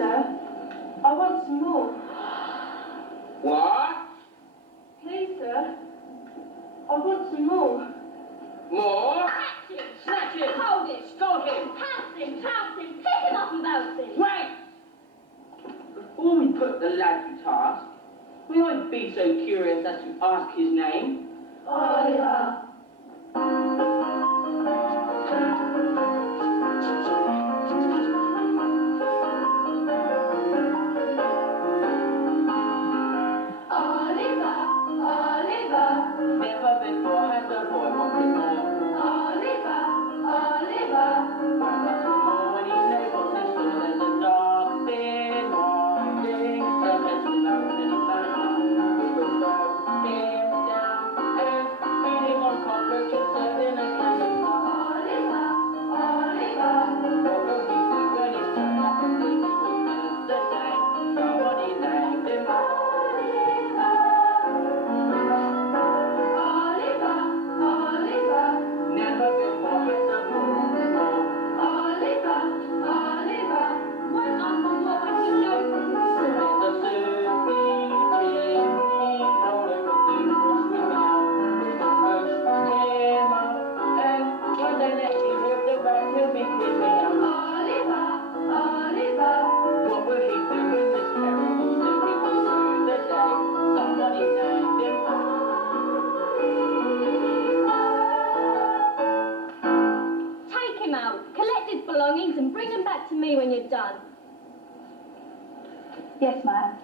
sir. I want some more. What? Please, sir. I want some more. More? Catch him! Snatch him! Hold him! Stop him! Pounce him! Pounce him! Pick him up and bounce him! Wait! Before we put the lad to task, may I be so curious as to ask his name? Oliver. Never before has a boy wanted more. Oliver. Oliver. When he's able to store, there's a dark, thin winding staircase to mountain and back. Which will throw him down and feeding on cockroaches served in a can of stuff. Oliver. Oliver. What will he do when he's turned up and busy with the day? Somebody named him Never before has a boy wanted more. Oliver. Oliver. Won't ask for more when he knows this is There's a soupy chimney rolling with deep frost sweeping out. Push him up, and when they let him live the rat, he'll be creeping out. Oliver. Oliver. What will he do in this terrible soup? He will through the day. Somebody named him Take him out, collect his belongings and bring them back to me when you're done. Yes, ma'am.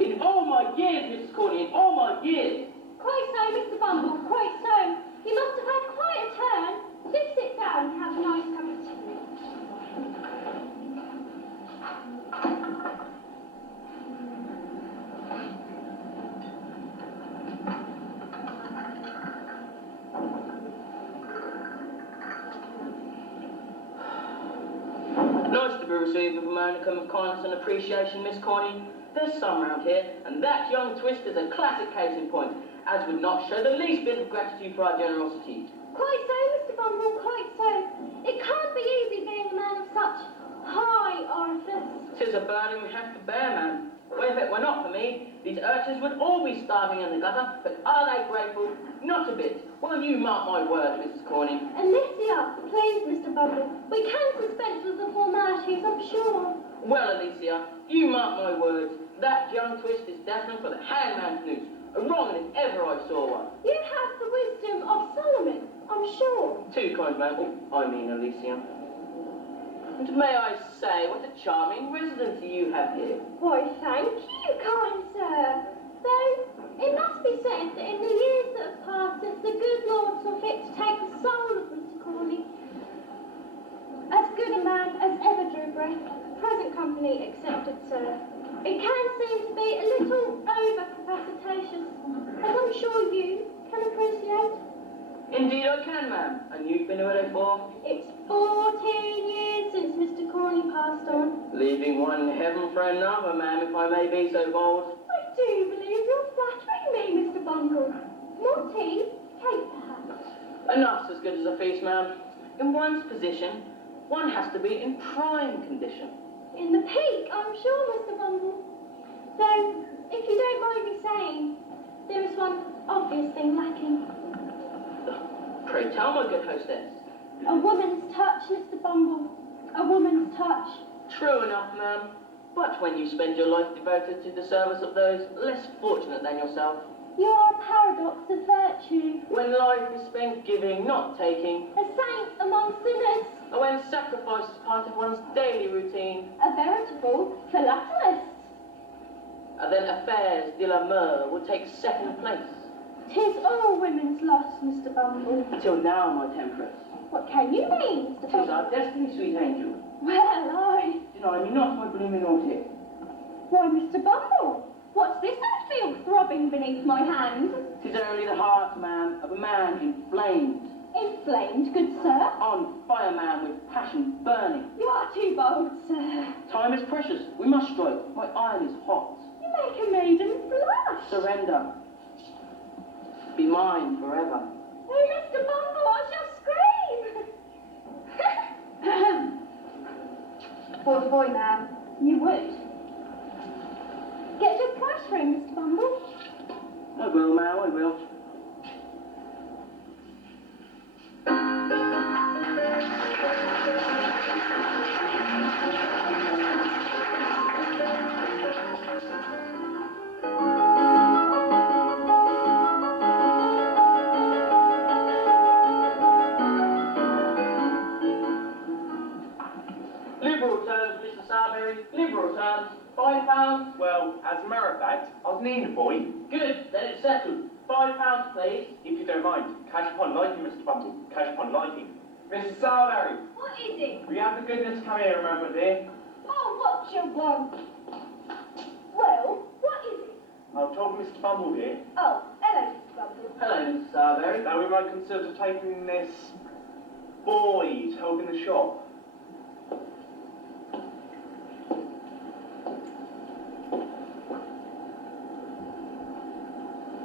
In all my years, Mrs. Corney, in all my years. Quite so, Mr. Bumble, quite so. You must have had quite a turn. Do sit down and have a nice cup of tea. Nice to be received with a modicum of kindness and appreciation, Miss Corney. There's some round here, and that young twist is a classic case in point, as would not show the least bit of gratitude for our generosity. Quite so, Mr. Bumble, quite so. It can't be easy being a man of such high orifice. 'Tis a burden we have to bear, ma'am. Well, if it were not for me, these urchins would all be starving in the gutter, but are they grateful? Not a bit. Will you mark my word, Mrs. Corney? Alicia, please, Mr. Bumble. We can dispense with the formalities, I'm sure. Well, Alicia, you mark my words. That young twist is destined for the hangman's noose. A wrong if ever I saw one. You have the wisdom of Solomon, I'm sure. Too kind, ma'am. I mean, Alicia. And may I say, what a charming residency you have here. Why, thank you, kind sir. Though, it must be said that in the years that have passed since the good Lord saw fit to take the soul of Mr. Corney, as good a man as ever drew breath, present company accepted, sir, it can seem to be a little over-capacitacious, as I'm sure you can appreciate. Indeed I can, ma'am. And you've been away for? It's 14 years since Mr. Corney passed on. Leaving one heaven for another, ma'am, if I may be so bold. I do believe you're flattering me, Mr. Bumble. More tea? Cake, perhaps? Enough's as good as a feast, ma'am. In one's position, one has to be in prime condition. In the peak, I'm sure, Mr. Bumble. Though, if you don't mind me saying, there is one obvious thing lacking. Pray tell, my good hostess. A woman's touch, Mr. Bumble. A woman's touch. True enough, ma'am. But when you spend your life devoted to the service of those less fortunate than yourself, You are a paradox of virtue. when life is spent giving, not taking, A saint among sinners. and when sacrifice is part of one's daily routine, A veritable philatelist. and then affairs de la mœurs will take second place. 'Tis all women's loss, Mr. Bumble. Till now, my temperance. What can you mean, Mr. 'Tis Bumble? our destiny, sweet angel. Well, Deny me not my blooming naughty. Why, Mr. Bumble, What's this I feel throbbing beneath my hand? 'Tis only the heart, ma'am, of a man inflamed. Inflamed, good sir? On fire, ma'am, with passion burning. You are too bold, sir. Time is precious. We must strike. My iron is hot. You make a maiden blush. Surrender. Be mine forever. Oh, Mr. Bumble, I shall scream. For the boy, ma'am. You would. Get a good price for him, Mr. Bumble. I will, ma'am, I will. Liberal terms, Mr. Sarberry, liberal terms. £5. Well, as a matter of fact, I was needing a boy. Good, then it's settled. £5, please. If you don't mind, cash upon liking, Mr. Bumble. Cash upon liking. Mrs. Sarberry, What is it? will you have the goodness to come here a moment, dear? Oh, what you want? Well, what is it? I'll talk to Mr. Bumble, dear. Oh, hello, Mr. Bumble. Hello, Mr. Sarberry. Now we might consider taking this boy to help in the shop.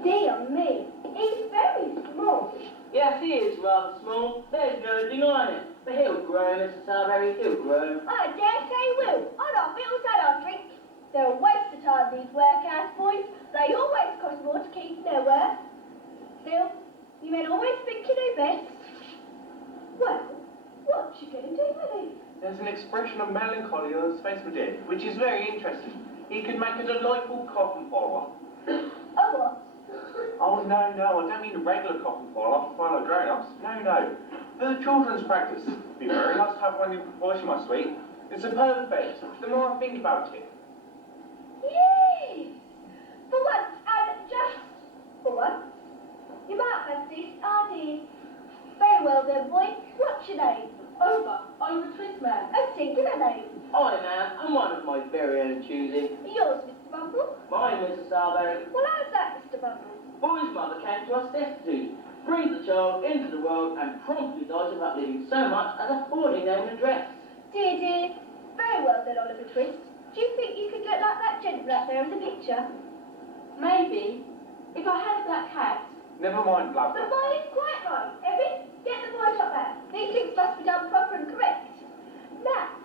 Dear me, he's very small. Yes, he is rather small. There's no denying it. But he'll grow, Mr. Sarberry, he'll grow. I dare say he will. On our bills and our drink. They're a waste of time, these workhouse boys. They always cost more to keep than they're worth. Still, you men always think you know best. Well, what you going to do with him? There's an expression of melancholy on his face, my dear, which is very interesting. He could make a delightful coffin follower. Oh, what? Oh, no, I don't mean a regular coffin follower for fellow grown-ups. No. For the children's practice. Be very nice to have one in proportion, my sweet. It's a perfect. The more I think about it. Yes! For once, and just for once. You might have this, dear. Very well done, boy. What's your name? Over twist, ma'am. A singular name. I, ma'am, I'm one of my very own choosing. Yours, Mr. Bumble. Mine, Mrs. Sarberry. Well, how's that, Mr. Bumble? Boy's mother came to us destitute, brings the child into the world, and promptly dies without leaving so much as a forwarding name and address. Dear. Very well done, Oliver Twist. Do you think you could look like that gentleman up there in the picture? Maybe. If I had a black hat. Never mind, The Blabber. boy is quite right. Evan, get the boy top hat. These things must be done proper and correct. Now,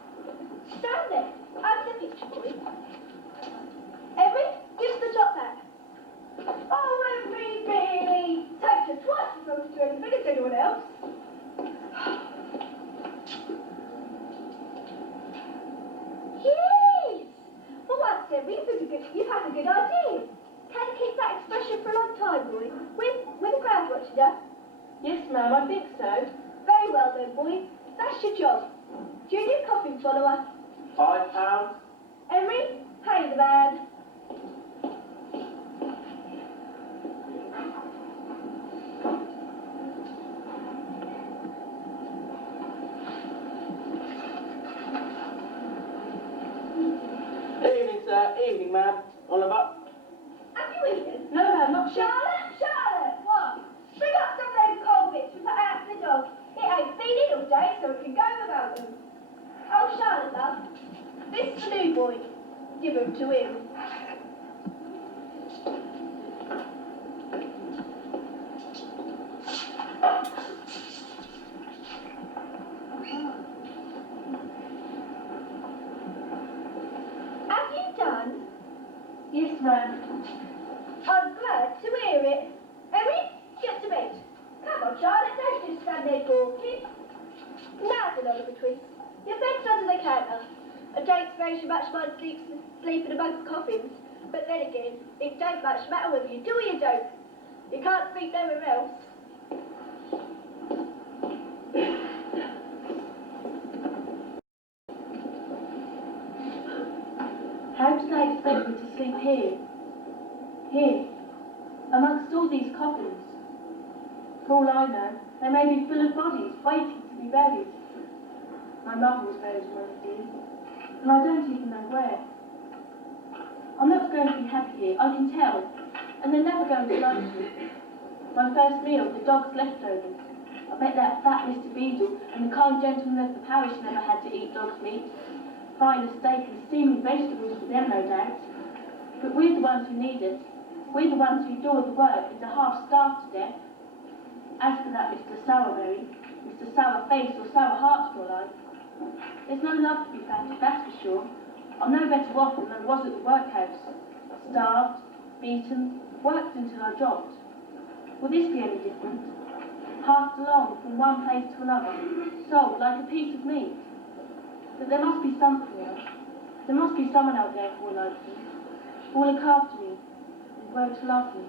stand there. Over the picture, boy. Evan, give the top hat. Oh, Evan, really? Takes her twice as long to do anything as anyone else. Yes! For once, Evan, you've had a good idea. Can you keep that expression for a long time, boy? When the crowd's watching you? Yes, ma'am, I think so. Very well then, boy. That's your job. Junior coffin follower. £5. Emery, pay the man. Evening, sir. Evening, ma'am. Oliver. Have you eaten? No, ma'am, not Charlotte, what? Bring up some of those cold bits we put out for the dog. It ain't feeding all day, so it can go without them. Oh, Charlotte, love. This is the new boy. Give him to him. Have you done? Yes, ma'am. I'm glad to hear it. Emery, get to bed. Come on, Charlotte, don't just stand there gawking. Now then, Oliver Twist. Your bed's under the counter. I don't suppose you much mind sleeping amongst coffins. But then again, it don't much matter whether you do or you don't. You can't sleep nowhere else. How do they expect me to sleep here? Here, amongst all these coffins. For all I know, they may be full of bodies waiting to be buried. My mother was buried in one of these, and I don't even know where. I'm not going to be happy here, I can tell. And they're never going to like me. My first meal, the dog's leftovers. I bet that fat Mr. Beadle and the kind gentleman of the parish never had to eat dog's meat. Frying a steak and steaming vegetables for them, no doubt. But we're the ones who need it. We're the ones who do all the work and are half starved to death. As for that Mr. Sourberry, Mr. Sour Face or Sour Heart for life, there's no love to be found, that's for sure. I'm no better off than I was at the workhouse. Starved, beaten, worked until I dropped. Will this be any different? Passed along from one place to another, sold like a piece of meat. But there must be something else. There must be someone out there who will like me, who will look after me, and grow to love me.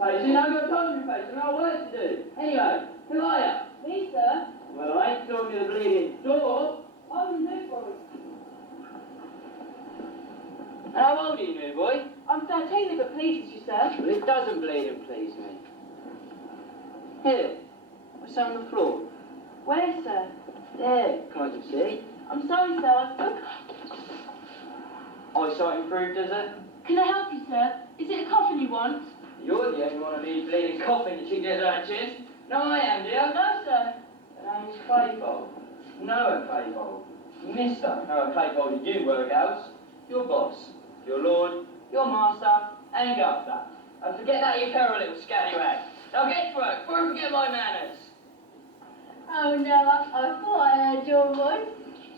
Patient, I've got time for patient, I've got work to do. Anyway, who are you? Me, sir. Well, I ain't talking to the bleeding door. I'm the new boy. And how old are you, new boy? I'm 13 if it pleases you, sir. Well, it doesn't bleed and please me. Here, what's on the floor? Where, sir? There, can't you see? I'm sorry, sir. Eyesight improved, does it? Can I help you, sir? Is it a coffin you want? You're the only one of these bleeding coffin that you get lunches. No, I am, dear. No, sir. The name's Claypole. Noah Claypole. Mr. Noah Claypole, you workhouse. Your boss, your lord, your master, and governor. And forget that, you peril little scallywag. Now get to work before I forget my manners. Oh no, I thought I heard your voice.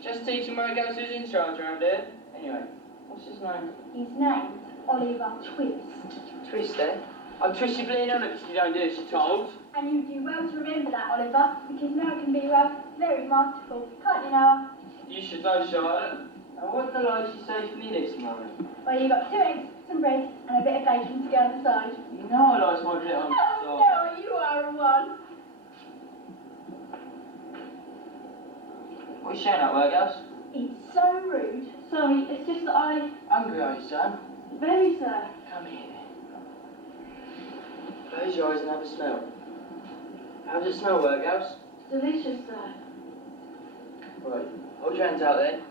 Just teaching where he goes his in charge around here. Anyway, what's his name? His name's Oliver Twist. Twist, eh? I'll twist your bleeding on it if you don't do as you're told. And you do well to remember that, Oliver, because Noah can be, well, very masterful. Can't you, Noah? You should know, Charlotte. And what delight you say for me this morning? Well, you've got 2 eggs, some bread, and a bit of bacon to go on the side. You know I like my bit on the side. Oh, Noah, you are one. What are you shouting at, workhouse? It's so rude. Sorry, it's just that I... Hungry, are you, son? Very, sir. Come here. Close your eyes and have a smell. How does it smell, Workhouse? Delicious, sir. Right, hold your hands out then.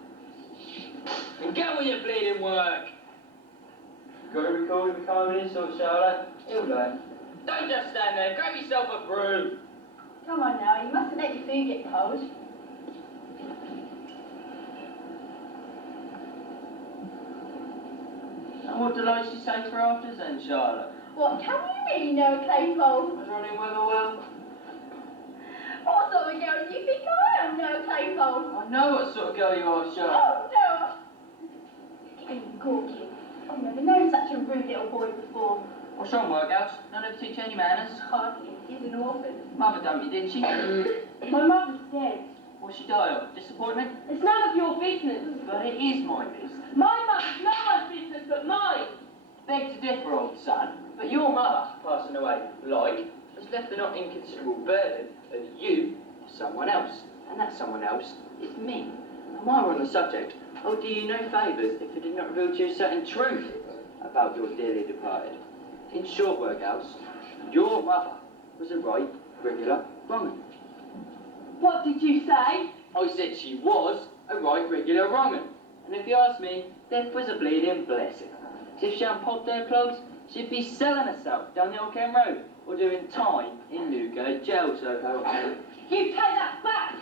And get with your bleeding work! Got a recorder to come in, sort of, Charlotte? He'll learn. Don't just stand there, grab yourself a brew! Come on now, you mustn't let your food get cold. And what delights you say for afters then, Charlotte? What, can you really know a clay bowl? Was running well? What sort of girl do you think I am, no clay bowl? I know what sort of girl you are, Charlotte. Oh, no! Are you gawking? I've never known such a rude little boy before. What's wrong, Workhouse? None of teach any manners? Hardly. He's an orphan. Mother dumped you, didn't she? My mother's dead. What's she die of? Disappointment? It's none of your business. But it is my business. My mother's no one's business but mine. Beg to differ, old son, but your mother, passing away like, has left a not inconsiderable burden of you to someone else. And that someone else is me. And while we're on the subject, I'll do you no favours if I did not reveal to you a certain truth about your dearly departed. In short, Workhouse, your mother was a right, regular wrong'un. What did you say? I said she was a right, regular wrong'un. And if you ask me, death was a bleeding blessing. If she hadn't popped her plugs, she'd be selling herself down the Old Kent Road or doing time in Newgate jail, so You take that back!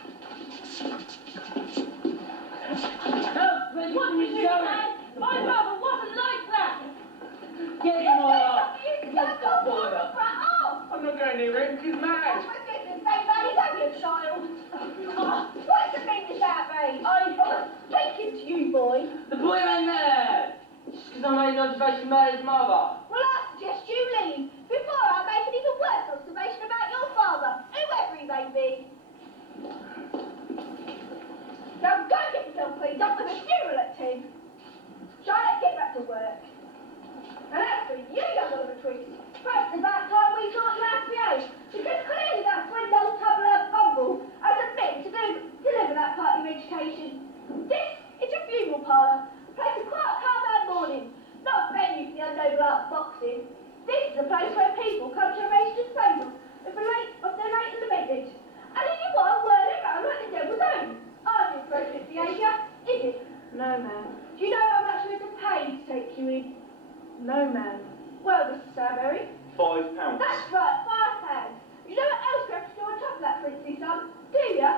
What did you say? My mother wasn't like that! Get him off! I'm not going near him, he's mad. What's the business out, mate? I'm speaking to you, boy. The boy ain't there! Just because I made an observation about his mother. Well, I suggest you leave before I make an even worse observation about your father, whoever he may be. Now go get yourself cleaned up with a funeral at 10. Charlotte, get back to work. And as for you, young Oliver, perhaps it's about time we thought you had to behave, because clearly that swindle Bumble has admitted to deliver that party of education. This is a funeral parlour, a place of quiet, calm-down mourning, not a venue for the unnoble art of boxing. This is a place where people come to arrange disposal of their late and lamented. And if you want, whirl it round like the devil's own. Hardly appropriate behaviour, is it? No, ma'am. Do you know how much we have to pay to take you in? No, ma'am. Well, Mr. Sarbury? £5. That's right, £5. You know what else we have to do on top of that, princely son? Do you?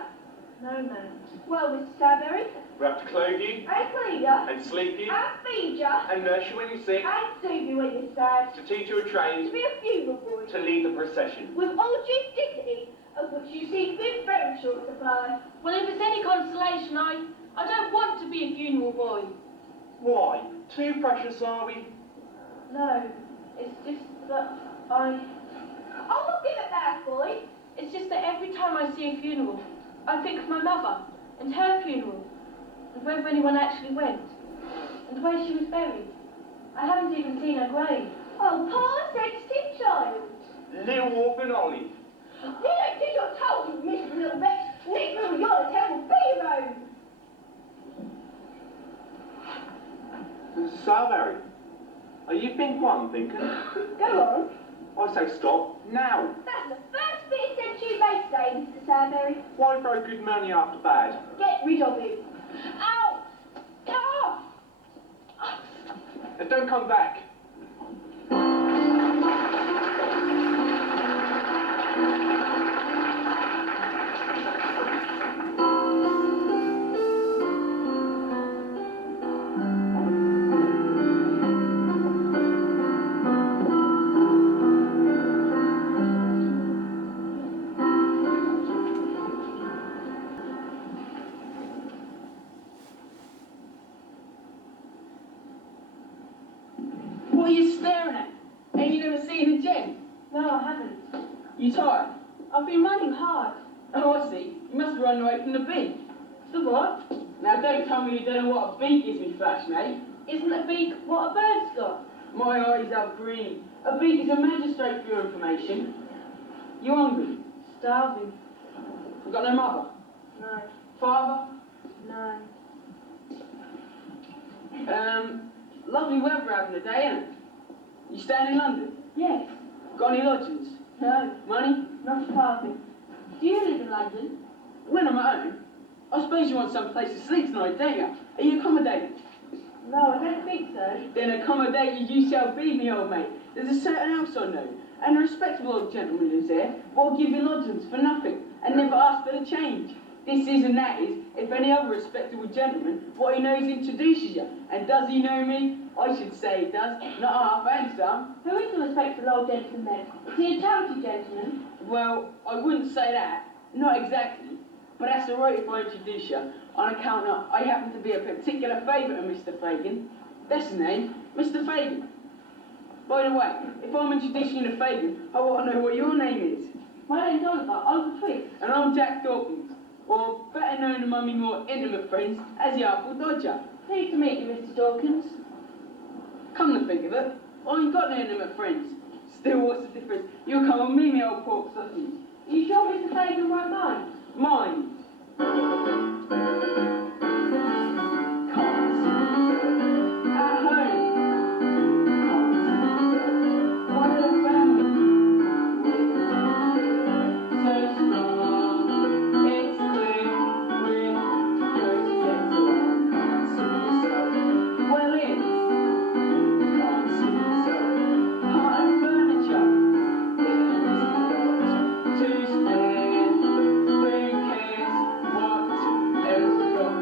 No, ma'am. Well, Mr. Sarbury? We have to clothe you, And clean you. and sleep you, And feed you. and nurse you when you're sick, And soothe you when you're sad. to teach you a To trade, be a funeral boy. to lead the procession. With all due dignity, of which you seem to be very short supply. Well, if it's any consolation, I don't want to be a funeral boy. Why? Too precious, are we? No, it's just that I... Oh, look, give it back, boy. It's just that every time I see a funeral, I think of my mother and her funeral, and whether anyone actually went, and where she was buried. I haven't even seen her grave. Oh, poor sensitive child. Little orphan Ollie. You don't do your told, you miserable little wretch. Leave room, your hotel will be your own. Mrs. Sarbury, are you think what I'm thinking? Go on. I say stop, now. That's the first bit of sense you made today, Mr. Sarbury. Why throw good money after bad? Get rid of him. Ow! Get off! And don't come back. What are you staring at? Ain't you never seen a gem? No, I haven't. You tired? I've been running hard. Oh, I see. You must have run away from the beak. The what? Now, don't tell me you don't know what a beak is, me flash, mate. Isn't a beak what a bird's got? My eyes are green. A beak is a magistrate for your information. You hungry? Starving. You got no mother? No. Father? No. Lovely weather having a day, ain't it? You staying in London? Yes. Got any lodgings? No. Money? Not a farthing. Do you live in London? When I'm at home? I suppose you want some place to sleep tonight, don't you? Are you accommodated? No, I don't think so. Then accommodated you shall be, me old mate. There's a certain house I know, and a respectable old gentleman lives there, what'll give you lodgings for nothing, and never ask for the change. This is and that is, if any other respectable gentleman, what he knows introduces you. And does he know me? I should say he does, not half and some. Who is the respectable old gentleman then? Is he a charity gentleman? Well, I wouldn't say that, not exactly, but that's all right if I introduce you, on account of I happen to be a particular favourite of Mr. Fagin. That's his name, Mr. Fagin. By the way, if I'm introducing you to Fagin, I want to know what your name is. My name's Oliver Twist. And I'm Jack Dawkins, or better known among me more intimate friends as the Artful Dodger. Pleased to meet you, Mr. Dawkins. Come to think of it, I ain't got no intimate friends. Still, what's the difference? You'll come with me, me old pork sausage. Are you sure Mr. Fagin won't mind? Mind. Can't see myself at home. Can't see myself. One of the family. So strong, it's clear we're going to get along. Can't see myself well in. Can't see myself part of furniture. There's a lot to spare. Who cares what else we got?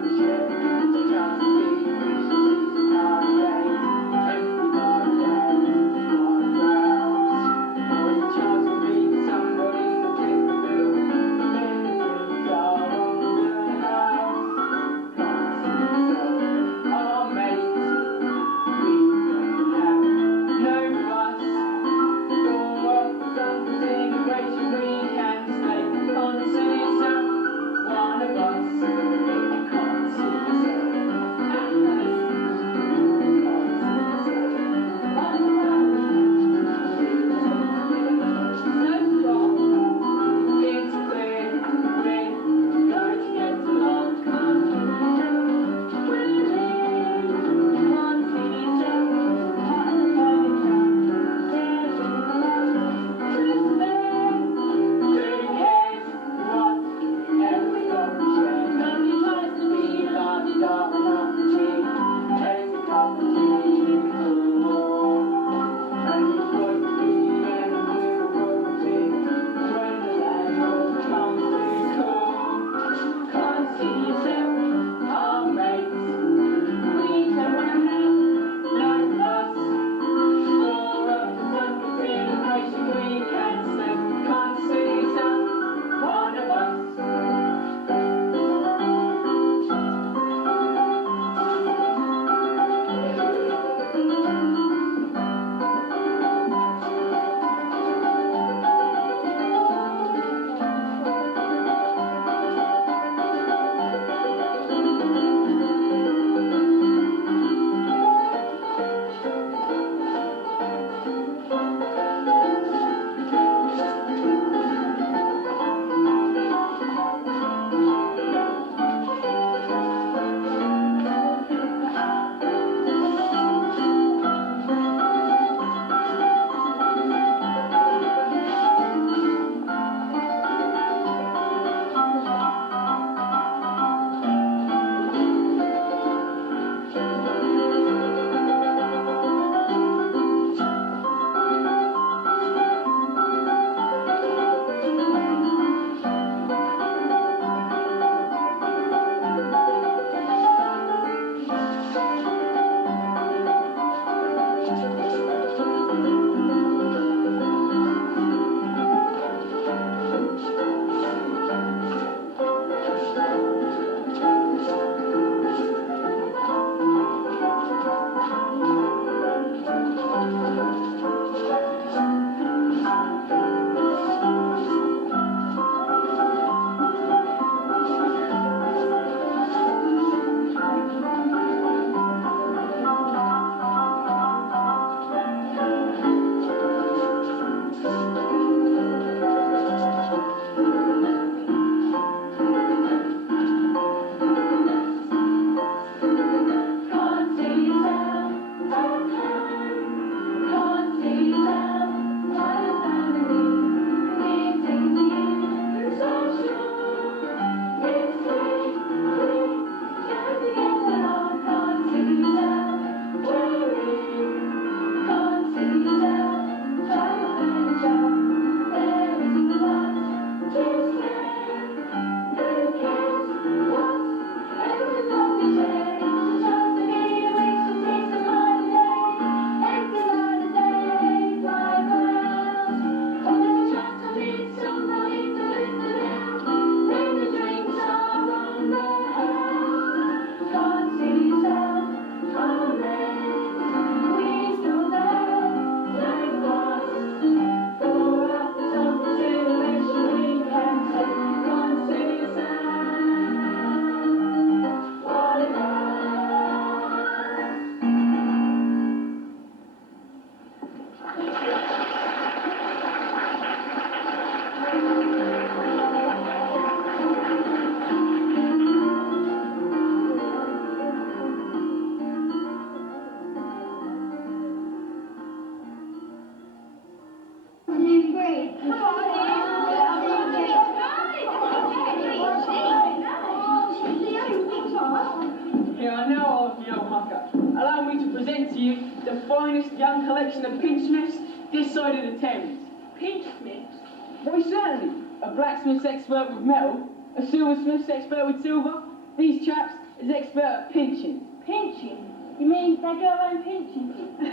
collection of pinchsmiths this side of the Thames. Pinchsmiths? Why, certainly. A blacksmith's expert with metal, a silversmith's expert with silver. These chaps is expert at pinching. Pinching? You mean they go around pinching people?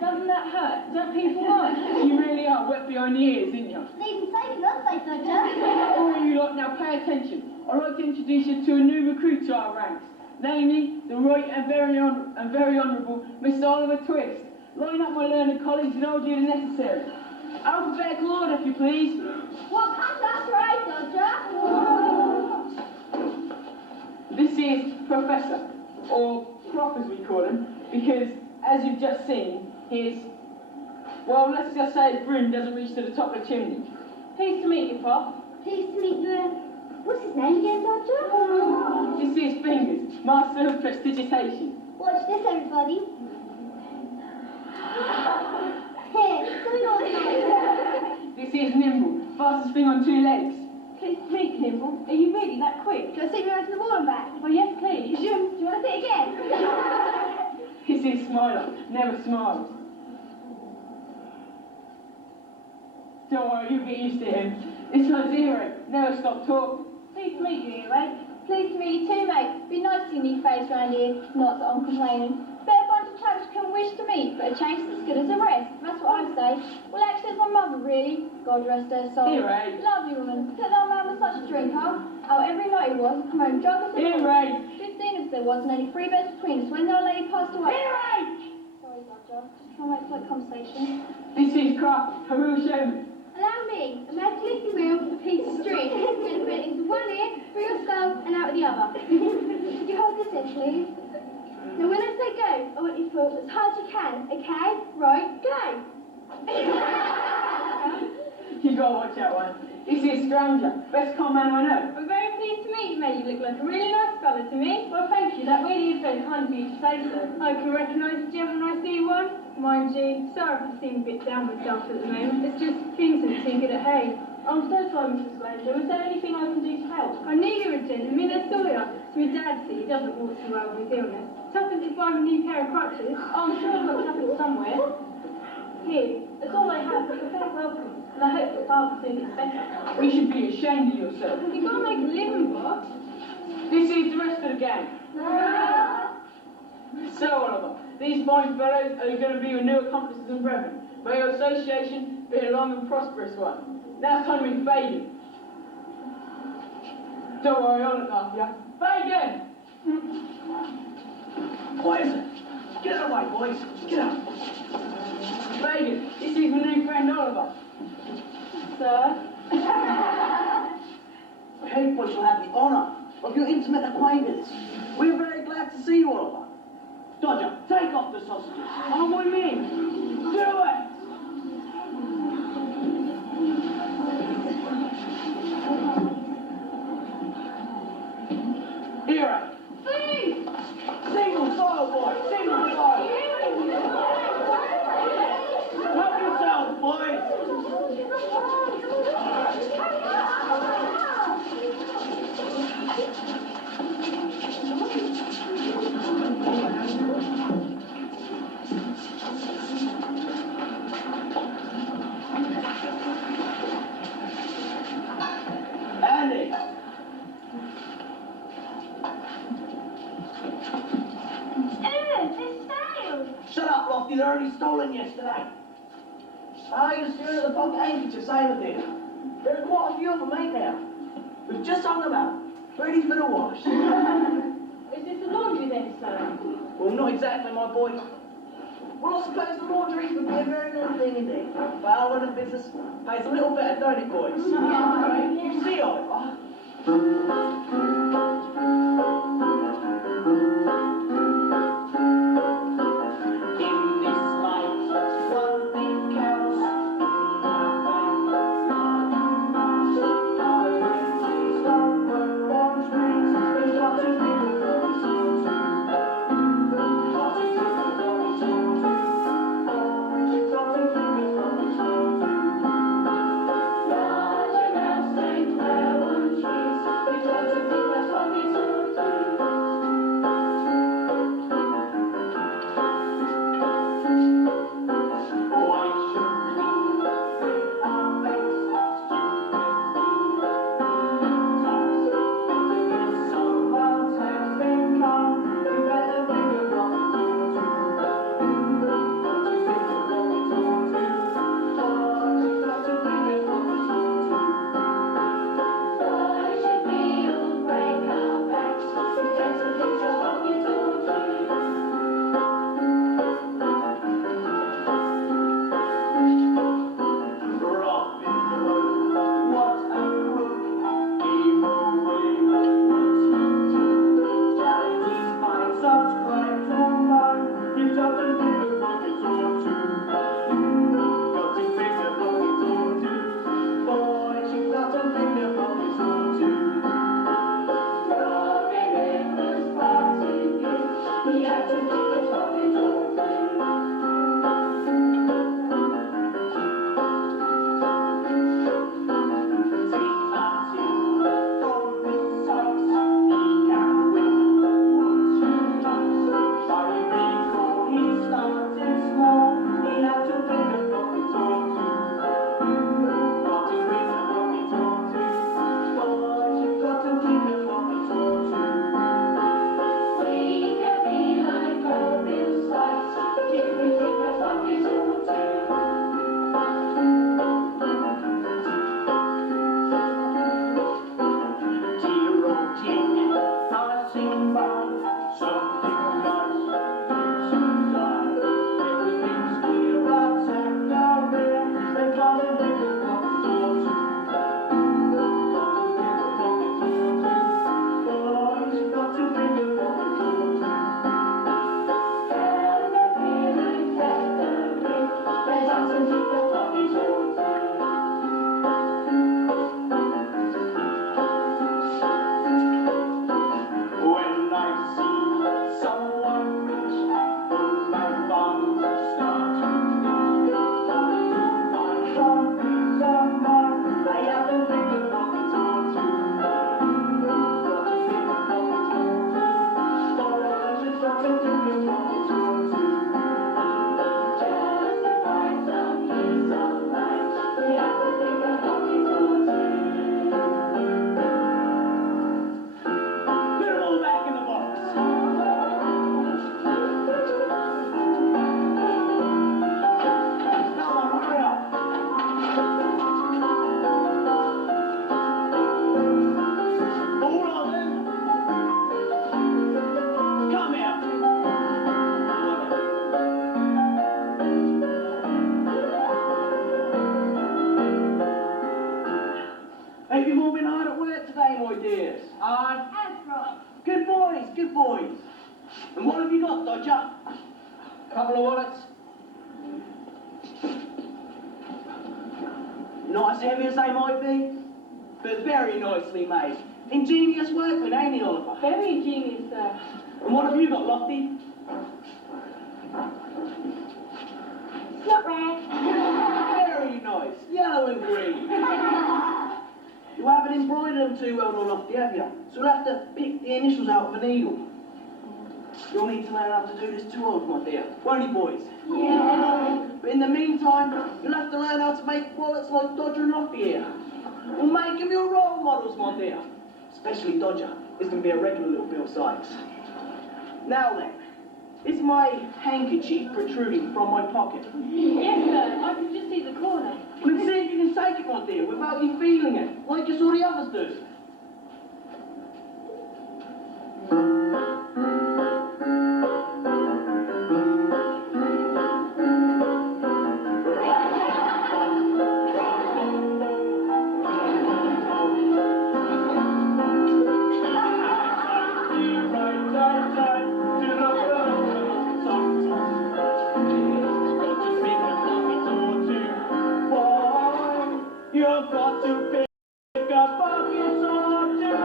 Doesn't that hurt? Don't people mind? You really are wet behind the ears, isn't you? Leaving Fagin on stage, Dodger. All of you lot now pay attention. I'd like to introduce you to a new recruit to our ranks. Namely, the right and very honourable Mr. Oliver Twist. Line up, my learned colleagues, and I'll do the necessary. Alphabetical order, if you please. What comes after A, Dodger? This is Professor, or Prof as we call him, because, as you've just seen, his, well, let's just say his broom doesn't reach to the top of the chimney. Pleased to meet you, Prof. Pleased to meet you. What's his name again, Dodger? You see his fingers, master of prestidigitation. Watch this, everybody. Here, something organized. This is Nimble, fastest thing on 2 legs. Pleased to meet you, Nimble. Are you really that quick? Do you want to sit me around to the wall and back? Well, yes, please. Do you want to sit again? This is Smiler, never smiles. Don't worry, you'll get used to him. This one's Hero, never stop talking. Pleased to meet you, Hero. Pleased to meet you too, mate. Be nice to see new face round here. Not that I'm complaining. Bet a bunch of chaps can wish to meet, but a change is as good as a rest. That's what I say. Well, actually, it's my mother, really. God rest her soul. Hero. Lovely woman. That old man was such a drinker. Oh, every night he was. Come home drunk as a Hero. 15 if there was, and only 3 beds between us when the old lady passed away. Hero. Sorry, Dodger. Just trying to make polite conversation. This is Craft, a real showman. Allow me, a magnetic wheel with a piece of string. You're going to put it into one ear, through your skull, and out the other. You hold this in, please. Now when I say go, I want you to pull as hard as you can, okay? Right, go! You gotta watch that one. This is Stranger, best con man I know. I'm very pleased to meet you, mate. You look like a really nice fella to me. Well, thank you. That really is very kind of you to say so. I can recognise the gentleman I see one. Mind you, sorry if I seem a bit down myself at the moment. It's just things that seem good at hay. I'm so sorry, Mrs. Granger. Is there anything I can do to help? I knew you were a gentleman. I saw you. So my dad see he doesn't walk too well with his illness. Something to buy him a new pair of crutches. Oh, I'm sure I've got something somewhere. Here, that's all I have, but you're very welcome. And I hope that Father soon gets better. You should be ashamed of yourself. You've got to make a living, boss. This is the rest of the gang. So, Oliver, these fine fellows are going to be your new accomplices and brethren. May your association be a long and prosperous one. Now it's time to meet Fagin. Don't worry, I'll look after you. Fagin! What is it? Get away, boys. Get up. Fagin, this is my new friend Oliver. Sir? People shall have the honour of your intimate acquaintance. We're very glad to see you, Oliver. Dodger, take off the sausages. On my me. Do it! Hero. Single file, boys. Single file. Help yourselves, boys. Andy. It's failed. Shut up, Lofty. They're only stolen yesterday. Ah, you're staring at the pocket handkerchiefs, ain't it? There are quite a few of them, ain't there? We've just hung them out, ready for the wash. Is this a laundry then, sir? Well, not exactly, my boy. Well, I suppose the laundry would be a very good thing indeed. But our line of business pays a little better, don't it, boys? You see, Oliver? Lewis? On. Admiral. Good boys, good boys. And what have you got, Dodger? Couple of wallets. Not as heavy as they might be, but very nicely made. Ingenious workman, ain't he, Oliver? Very ingenious, sir. And what have you got, Lofty? Not red. Very nice, yellow and green. You haven't embroidered them too well, Lofty, have you? So we'll have to pick the initials out of a needle. You'll need to learn how to do this too, old, my dear. Won't you, boys? Yeah. But in the meantime, you'll have to learn how to make wallets like Dodger and Lofty here. We'll make them your role models, my dear. Especially Dodger. He's going to be a regular little Bill Sykes. Now then, is my handkerchief protruding from my pocket? Yes, sir. I can just see the corner. Well, then see if you can take it, my dear, without you feeling it, like you saw the others do. You've got to pick a bucket or two.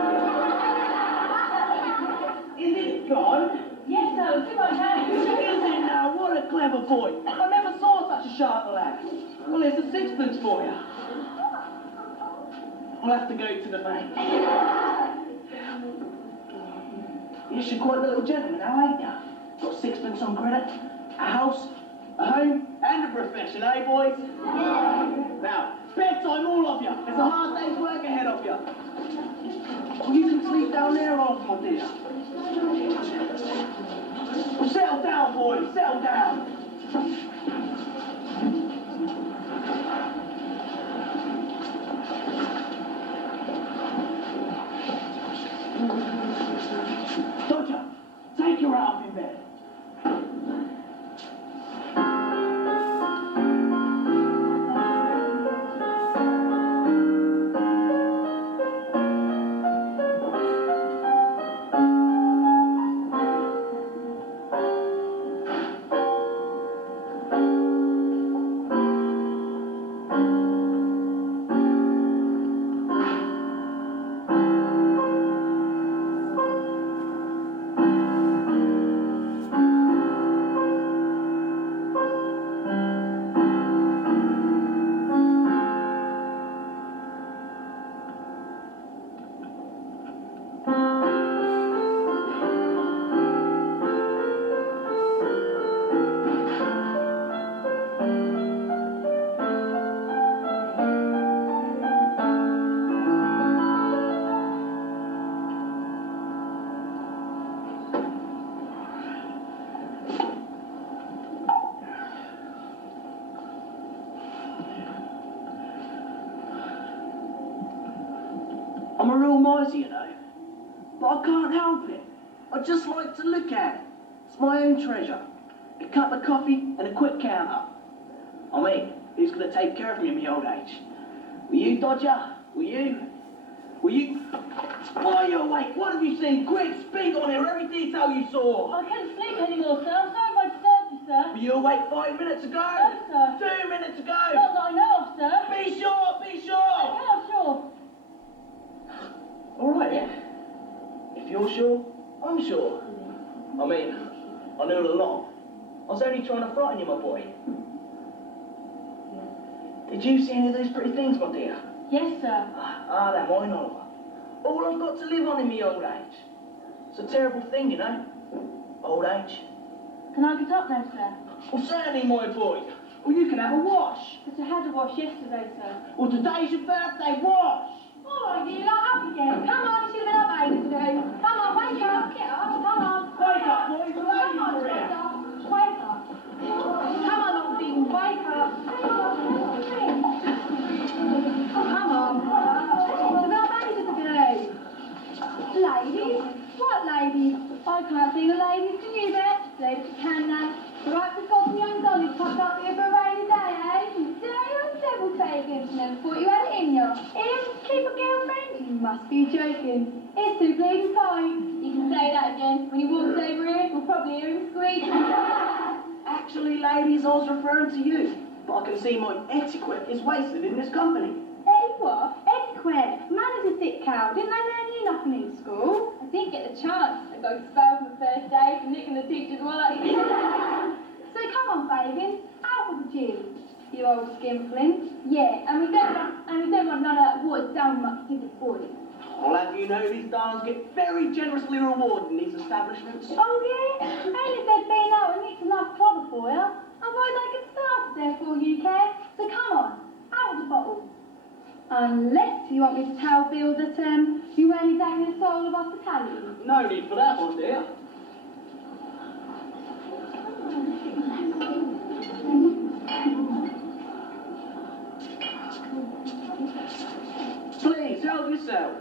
Is it gone? Yes, sir. It's in my hand. Is it now? What a clever boy. I never saw such a sharp lad. Well, here's a sixpence for you. I'll have to go to the bank. Yes, you're quite a little gentleman now, ain't you? Got sixpence on credit, a house, a home, and a profession, eh, boys? Now, bedtime, all of you. There's a hard day's work ahead of you. Well, you can sleep down there, old my dear. Well, settle down, boys, settle down. Dodger, take your out in bed. I'm a real miser, you know, but I can't help it. I just like to look at it. It's my own treasure. A cup of coffee and a quick counter. I mean, who's going to take care of me in my old age? Will you, Dodger? Will you? Will you? Why are you awake? What have you seen? Quick, speak on it, every detail you saw. I can't sleep anymore, sir. I'm sorry if I disturbed you, sir. Were you awake 5 minutes ago? No, sir. 2 minutes ago? Not that I know of, sir. Be sure, be sure! Yeah, sure. All right, then. If you're sure, I'm sure. I mean, I knew it along. I was only trying to frighten you, my boy. Did you see any of those pretty things, my dear? Yes, sir. Ah, they're mine, Oliver. All I've got to live on in my old age. It's a terrible thing, you know. Old age. Can I get up now, sir? Well, certainly, my boy. Well, you can have a wash. But I had a wash yesterday, sir. Well, today's your birthday, wash. All right, you lot, up again. Come on, you should have been up ages ago. Come on, wake up, get up, come on. Wake up, boys, the ladies Come on, are here. wake up. Come on, old thing, wake up. Come on. It's about ages ago. Ladies? What ladies? I can't see the ladies, can you, Bet? Say that you can now. Right, for God's young dolly popped up here for a rainy day, eh? You dirty old devil, Fagin. Never thought you had it in you. Here, keep a girlfriend, you must be joking. It's too bleeding tight. You can say that again. When he walks over here, we'll probably hear him squeak. Actually, ladies, I was referring to you. But I can see my etiquette is wasted in this company. What? Etiquette? Man is a thick cow. Didn't they learn you nothing in school? I didn't get the chance. I got expelled from the first day for nicking the teacher's wife. So come on, Fagin. Out of the gym. You old skinflint. Yeah, and we don't want none of that watered down much to the boy. I'll have you know these darlings get very generously rewarded in these establishments. Oh yeah? Only if they've been out and nicked a nice clobber for you. Otherwise they could starve there for all you care. So come on, out of the bottle. Unless you want me to tell Bill that you only take the soul of hospitality. No need for that, my dear. Please, help yourself.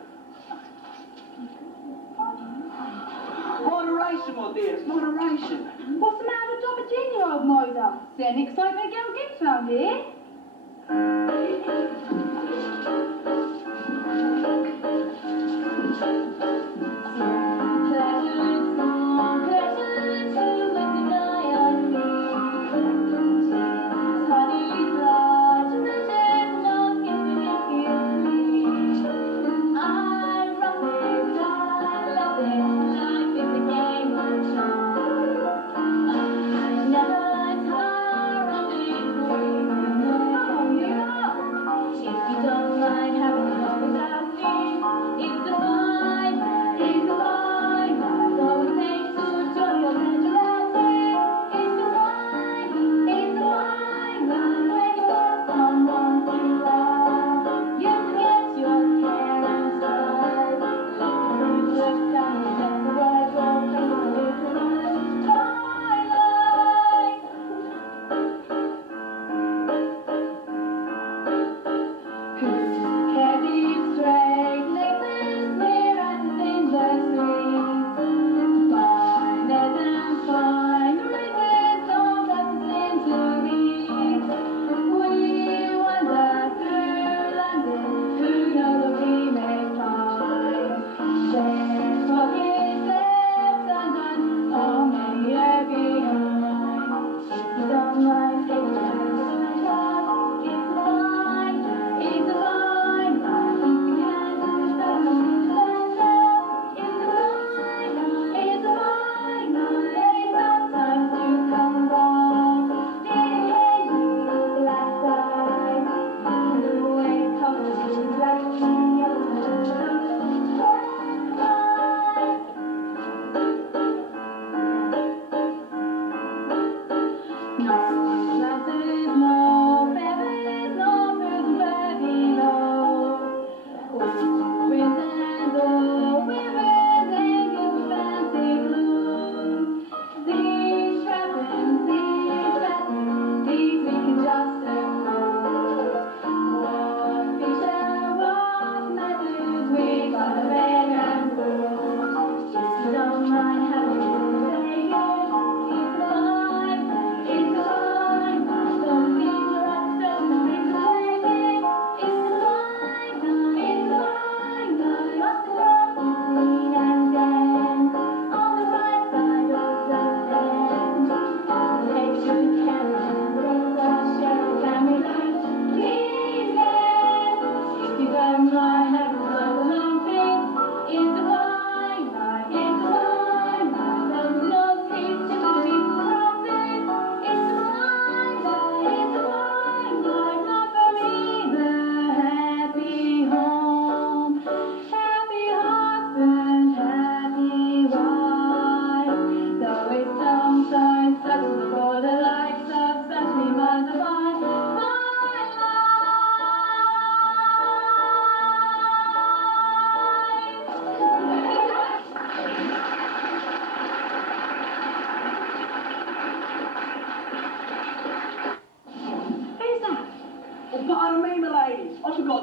Moderation, my dears, moderation. What's the matter with Dr. Gin, you old miser? Is there any excitement girl gets round here?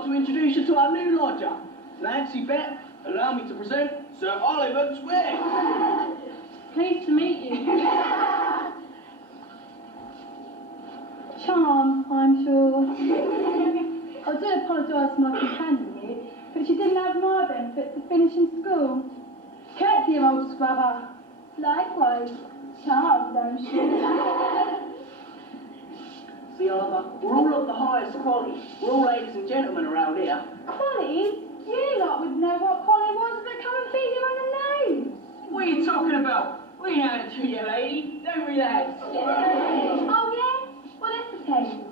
To introduce you to our new lodger. Nancy Beth, allow me to present Sir Oliver Twig. Pleased to meet you. Charm, I'm sure. I do apologise to my companion here, but she didn't have my benefit for finishing school. Curtsy, you old scrubber. Likewise. Charmed, I'm sure. See, Arthur, we're all of the highest quality. We're all ladies and gentlemen around here. Quality? You lot would know what quality was if it come and beat you on the nose. What are you talking about? We know how to treat you, lady. Don't relax. Oh, yeah? Well, let's pretend.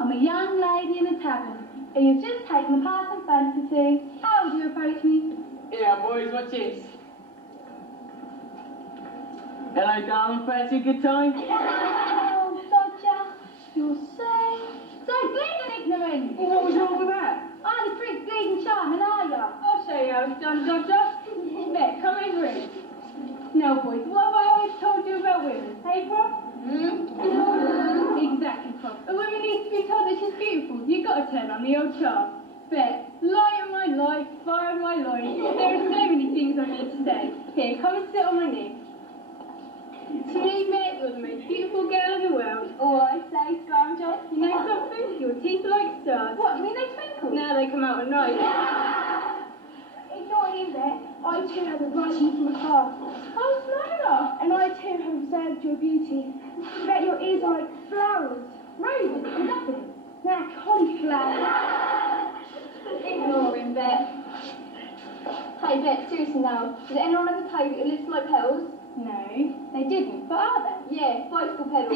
I'm a young lady in a tavern, and you've just taken a passing fancy to. How would you approach me? Yeah, boys, watch this. Hello, darling. Fancy a good time? Oh, Dodger, you're so bleeding ignorant. Well, what was wrong with that? I'm the prick bleeding charming, are ya? I'll show you how it's done, Dodger. There, come over here. Now, boys, what have I always told you about women? Hey, Prof? Exactly, Prof. A woman needs to be told that she's beautiful. You've got to turn on the old charm. There, light of my life, fire of my loins. There are so many things I need to say. Here, come and sit on my knee. To me, mate, you're the most beautiful girl in the world. Oh, I say, Scrounger. You know something? Your teeth are like stars. What, you mean they twinkle? Now they come out at night. It's not in there. I too have a writing from a car. Oh, Snyder! And I too have observed your beauty. I bet your ears are like flowers. Roses and daffodils. Now cauliflower. Ignore him, Bet. Hey, Bet, seriously now. Did anyone ever tell you that your lips are like petals? No, they didn't. But are they? Yeah, bicycle pedals.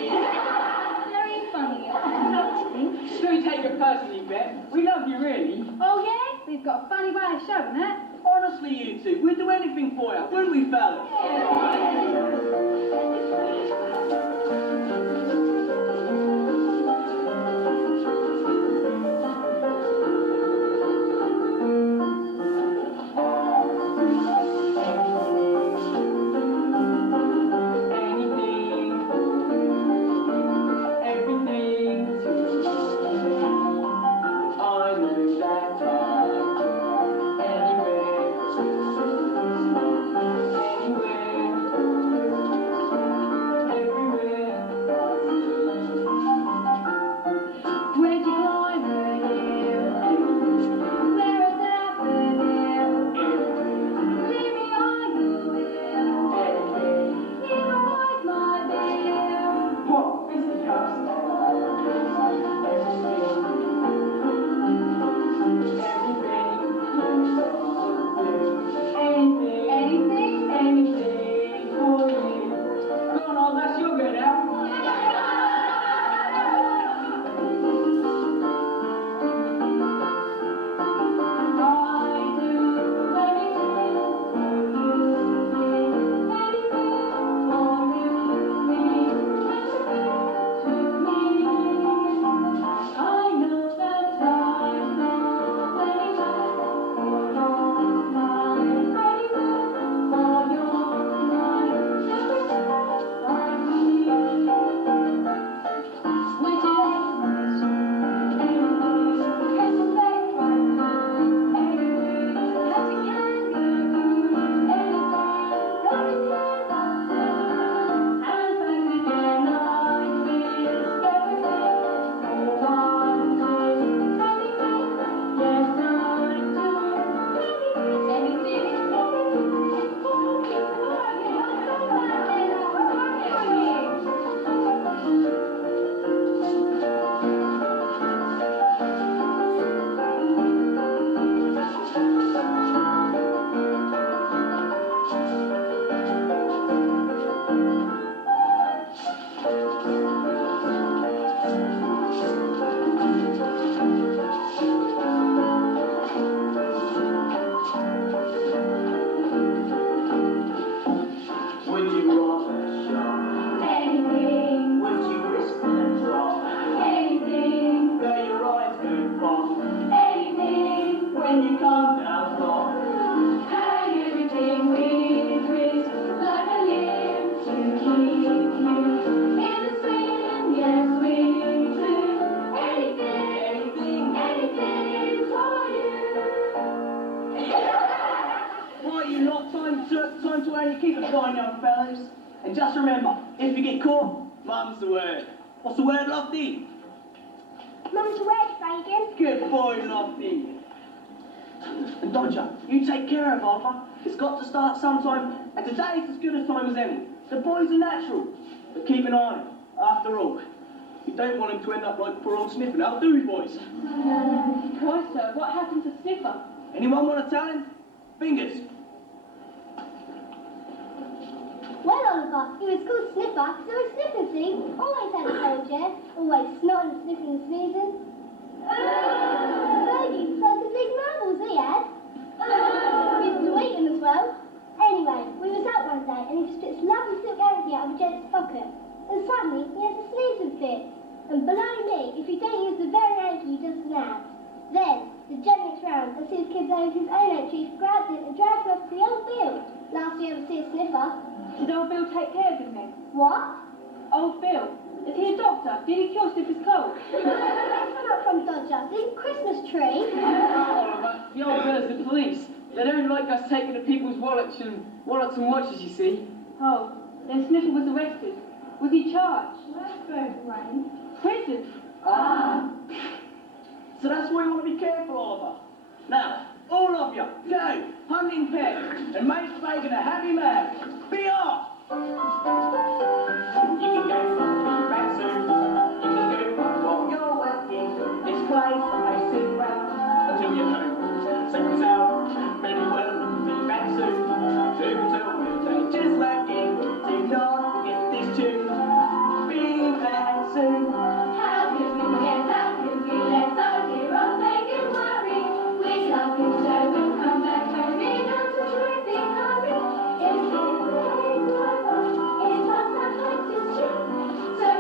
Very funny. Actually. Don't take it personally, Bet. We love you, really. Oh, yeah? We've got a funny way of showing it. Honestly, you two, we'd do anything for you, wouldn't we, fellas? Time to only keep it going, young fellows. And just remember, if you get caught, mum's the word. What's the word, Lofty? Mum's the word, Fagin. Good boy, Lofty. And Dodger, you take care of Arthur. It's got to start sometime, and today's as good a time as any. The boy's a natural, but keep an eye on him, after all. You don't want him to end up like poor old Sniffer, now do we, boys? Why, sir? What happened to Sniffer? Anyone want to tell him? Fingers. Well, Oliver, he was called Sniffer, so it's Sniffer, see? Always had a cold chair, always snotting, sniffing and sneezing. Fergie, so the big marbles he had. Used to eat them as well. Anyway, we was out one day and he just took his lovely silk hanky out of a gent's pocket. And suddenly he had a sneezing fit. And below me, if he don't use the very hanky he does now. Then the gent looks round and sees kids over his own entry, grabs him and drags him off to the old field. Last we ever see a Sniffer. Did old Bill take care of him then? What? Old Bill? Is he a doctor? Did he cure Sniffer's cold? Not from Dodger, the Christmas tree. Oliver, the old bird's the police. They don't like us taking the people's wallets and watches, you see. Oh, then Sniffer was arrested. Was he charged? Right. Prison? So that's why you want to be careful, Oliver. Now, all of you, go, hunting pair, and make Fagin a happy man. Be off! You can go back soon. You can go while you're working. This place may sit round until you're home. Second sound, maybe well, be back soon. Do tell me they just lacking. Do not forget this tune. Be back soon. How can we forget, how can we let our hero make it worry? We love him so we'll come back home in a terrific hurry. If his days are over, it must have hurt his chin. So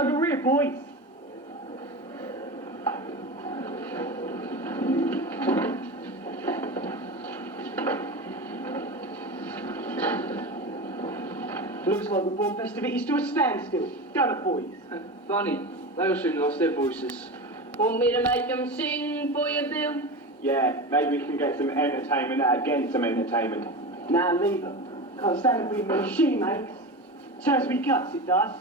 Over here, boys. Looks like we brought festivities to a standstill. Don't it, boys? Funny, they all soon lost their voices. Want me to make them sing for you, Bill? Yeah, maybe we can get some entertainment out against some entertainment. Nah, leave it. Can't stand the breathing she makes. Turns me guts, it does.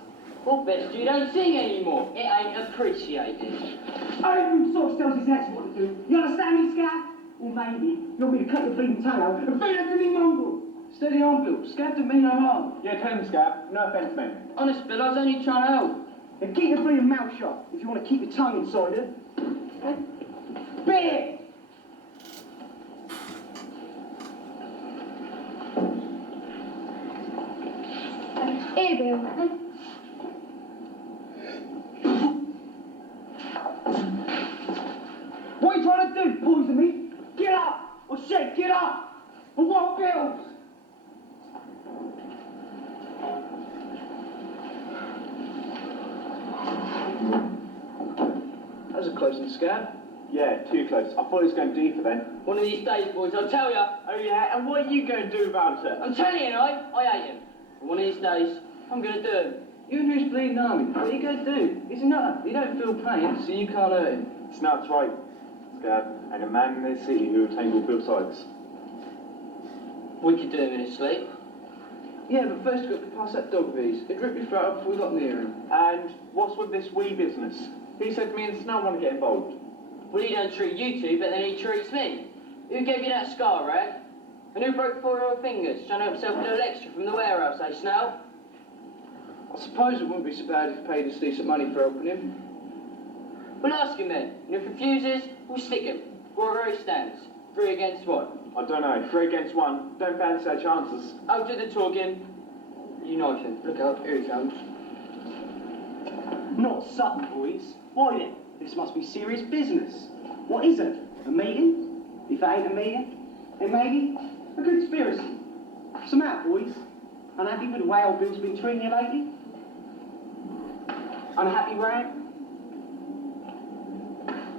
Well, best you don't sing anymore. It ain't appreciated. Every sort tells his head what to do. You understand me, Scav? Or maybe you want me to cut your bleeding tongue out and feed it to me mongrel. Steady on, Bill. Scav didn't mean no harm. Yeah, tell him, Scab. No offence, mate. Honest, Bill, I was only trying to help. Then keep your bleeding mouth shut if you want to keep your tongue inside it. Beer! Here, Bill. What are you trying to do, poison me? Get up! Or shit, get up! For what bills? That was a close one, Scav. Yeah, too close. I thought he was going deeper then. One of these days, boys, I'll tell ya. Oh yeah, and what are you going to do about it? I'm telling you, I hate him. And one of these days, I'm gonna do him. You and who's bleeding army? What are you going to do? He's a nutter. You don't feel pain, so you can't hurt him. Snap's right, Scab, and a man in this city who will tangle Bill Sykes. We could do him in his sleep. Yeah, but first we've got to pass that dog of his. He'd rip your throat out before we got near him. And what's with this wee business? He said me and Snow want to get involved. Well, he don't treat you two, but then he treats me. Who gave you that scar, Rag? And who broke 4 of your fingers, trying to help himself a little extra from the warehouse, eh, Snow? I suppose it wouldn't be so bad if you paid us decent money for helping him. We'll ask him then, and if he refuses, we'll stick him. Wherever he stands. 3 against 1. I don't know, 3 against 1. Don't fancy our chances. I'll do the talking. You knife him. Look out, here he comes. Not Sutton, boys. Why then? This must be serious business. What is it? A meeting? If it ain't a meeting, then maybe a conspiracy. What's the matter, boys? Unhappy with the way old Bill's been treating you lately? Unhappy, Rag?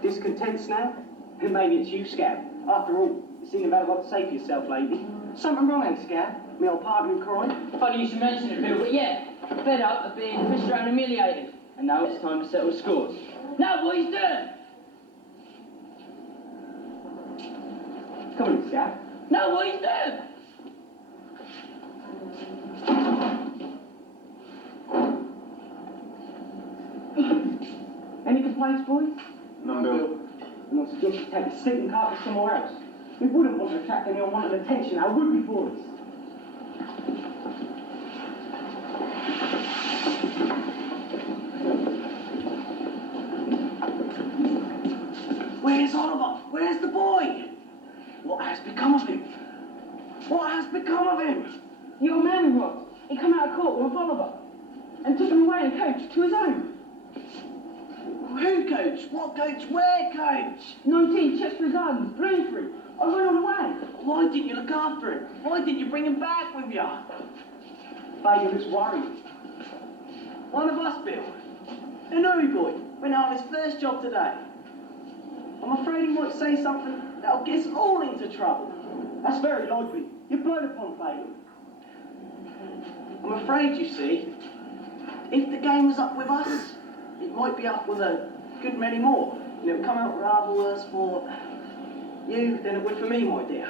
Discontent now? Then maybe it's you, Scab. After all, you seem to have had a lot to say for yourself lately. Something wrong, ain't Scab? Me old partner in crime? Funny you should mention it, Bill, but yeah, fed up of being pushed around and humiliated. And now it's time to settle scores. Now, boys, do it! Come on, Scab. Now, boys, do it! Any complaints, boys? None, Bill. And I suggest you take a sleeping carpet somewhere else. We wouldn't want to attract any unwanted attention, now would we, boys? Where's Oliver? Where's the boy? What has become of him? What has become of him? Your man, Rob. He come out of court with Oliver and took him away in a coach to his own. Who, coach? What coach? Where, coach? 19 Chester Gardens, Bloomsbury. I went all the way. Why didn't you look after him? Why didn't you bring him back with you? Fagin was worried. One of us, Bill. An Uri boy went out on his first job today. I'm afraid he might say something that'll get us all into trouble. That's very likely. You're blown upon, Fagin. I'm afraid, you see, if the game was up with us, it might be up with a good many more. And it would come out rather worse for you than it would for me, my dear.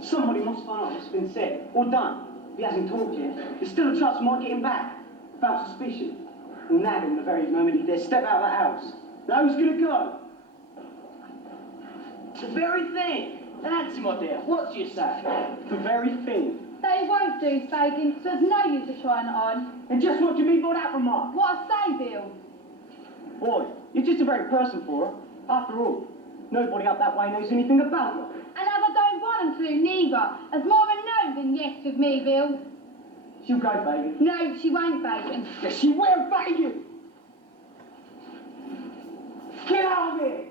Somebody must find out what's been said or done. If he hasn't talked yet, there's still a chance we might get him back without suspicion. We'll nab him the very moment he dares step out of that house. Now who's gonna go? The very thing. That's my dear. What do you say? The very thing. They won't do, Fagin, so there's no use of trying it on. And just what do you mean by that remark? What I say, Bill? Boy, you're just a very person for her. After all, nobody up that way knows anything about her. And as I don't want them to, neither. As more of a no than yes with me, Bill. She'll go, Fagin. No, she won't, Fagin. Yes, she will, Fagin! Get out of here!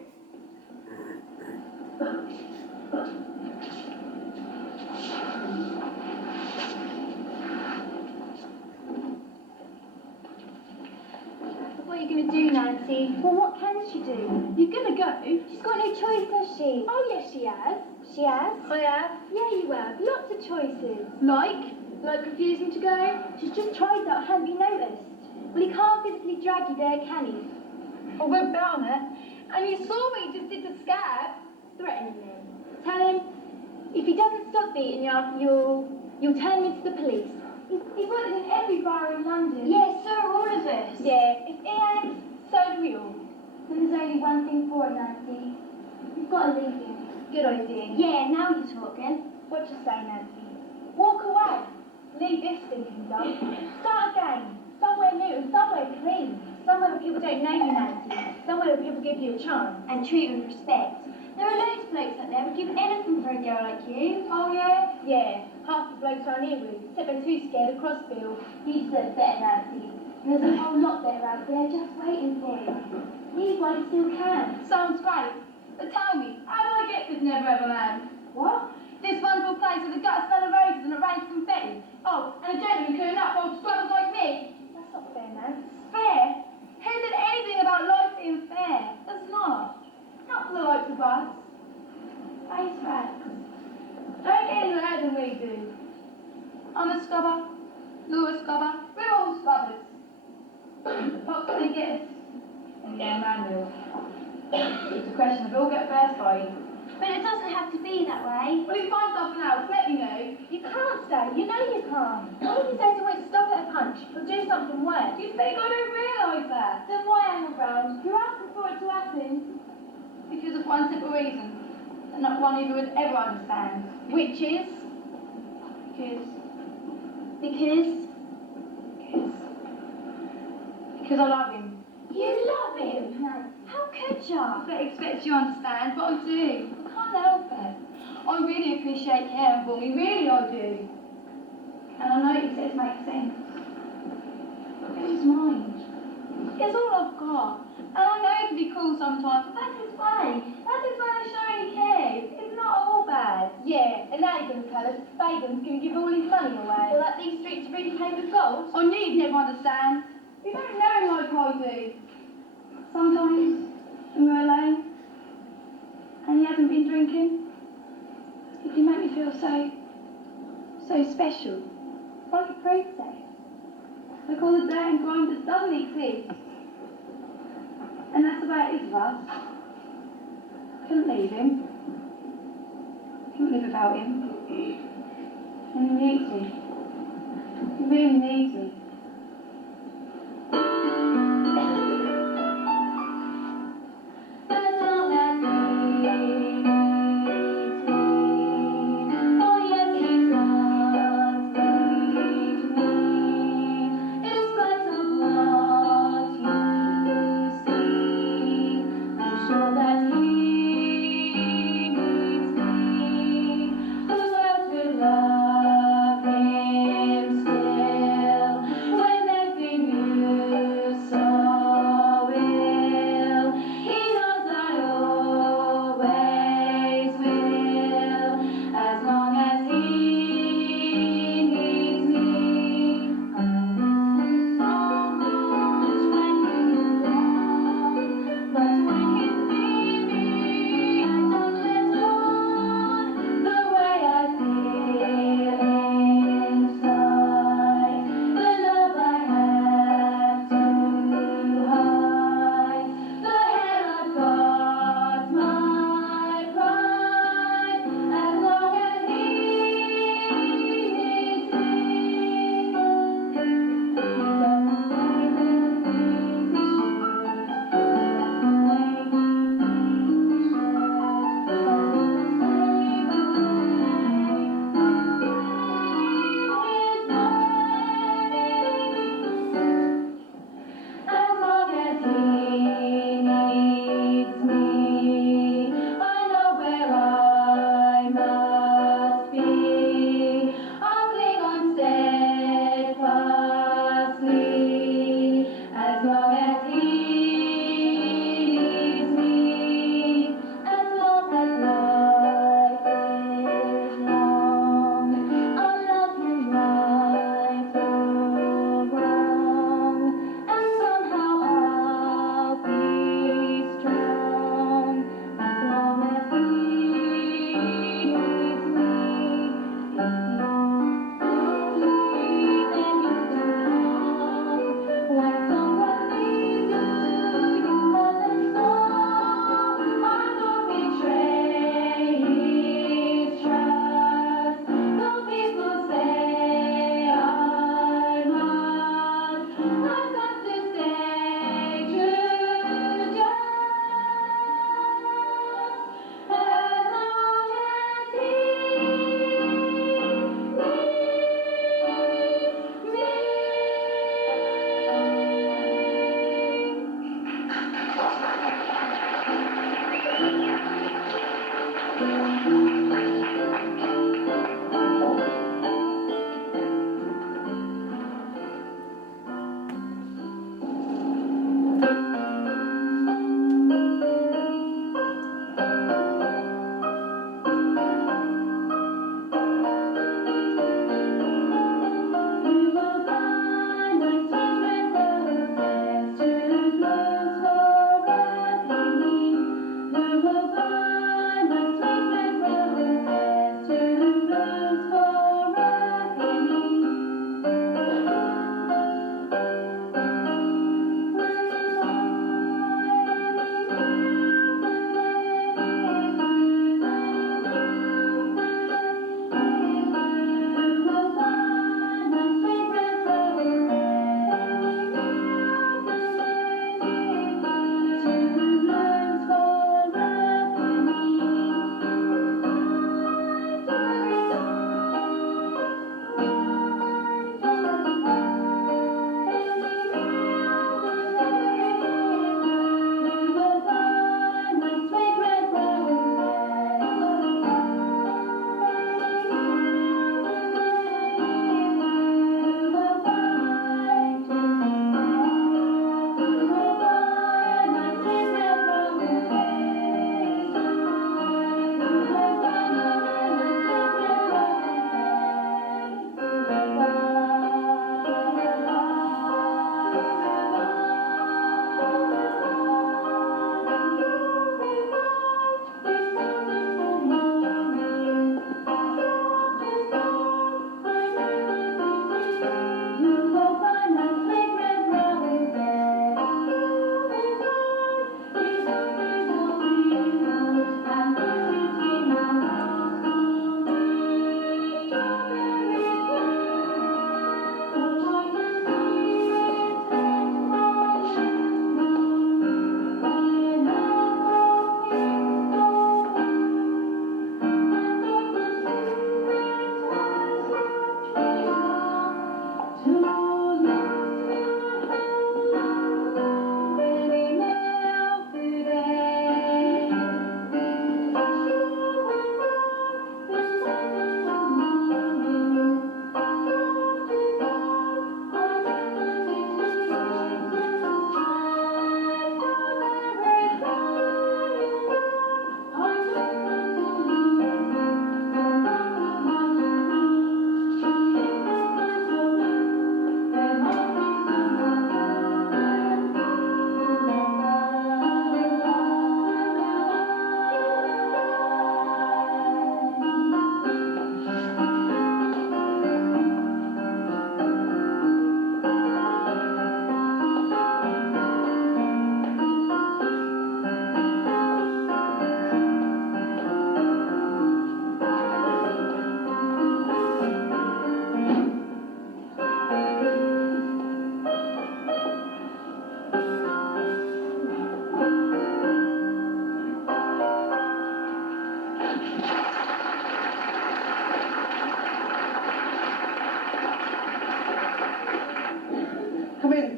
are you going to do, Nancy? Well, what can she do? You're going to go? She's got no choice, has she? Oh, yes, she has. She has? I have. Yeah, you have. Lots of choices. Like? Like refusing to go? She's just tried that, haven't you noticed? Well, he can't physically drag you there, can he? Well, we're bet on it. And you saw what he just did to Scab. Threatening him. Tell him, if he doesn't stop beating you, you'll turn him into the police. He's worked in every borough in London. Yeah, so are all of us. Yeah, if he ain't, so do we all. Then there's only one thing for it, Nancy. You've got to leave him. Good idea. Yeah, now you're talking. What you say, Nancy? Walk away. Leave this stinking dump. Start again. Somewhere new and somewhere clean. Somewhere where people don't know you, Nancy. Somewhere where people give you a chance. And treat you with respect. There are loads of blokes out there who give anything for a girl like you. Oh, yeah? Yeah. Half the blokes around here would, except they're too scared of Crossfield. You deserve better, Nancy. There's a whole lot better out there just waiting for you. Leave while you still can. Sounds great. But tell me, how do I get this Never Ever Land? What? This wonderful place with a gut smell of roses and a range of confetti. Oh, and a gentleman queuing up for old scrubbers like me. That's not fair, Nance. Fair? Who said anything about life being fair? That's not. Not for the likes of us. Face facts. Don't get any better than we do. I'm a scrubber. You're a scrubber. We're all scrubbers. What can they get us? And get a manual. It's a question of who'll get first fight. But it doesn't have to be that way. Well, if you find something else, let me know. You can't stay. You know you can't. What if you say to wait to stop at a punch or do something worse? You think I don't realise that? Then why hang around? You're asking for it to happen. Because of one simple reason. And not one you would ever understand. Which is? Because I love him. You love him? How could you? I expect you understand, but I do. I can't help it. I really appreciate caring for me, really I do. And I know you said it makes sense. But it's mine. It's all I've got. And I know it can be cruel sometimes, but that's his way. That's his way of showing he cares. It's not all bad. Yeah, and now you're going to tell us Fagin's going to give all his money away. Or that these streets are really paved with gold. I knew you'd never understand. You don't know him like I do. Sometimes, when we're alone, and he hasn't been drinking, he can make me feel so special. Like a princess. Like all the dirt and grime that doesn't exist. And that's the way it is with us. Couldn't leave him. Couldn't live without him. And he needs me. He really needs me.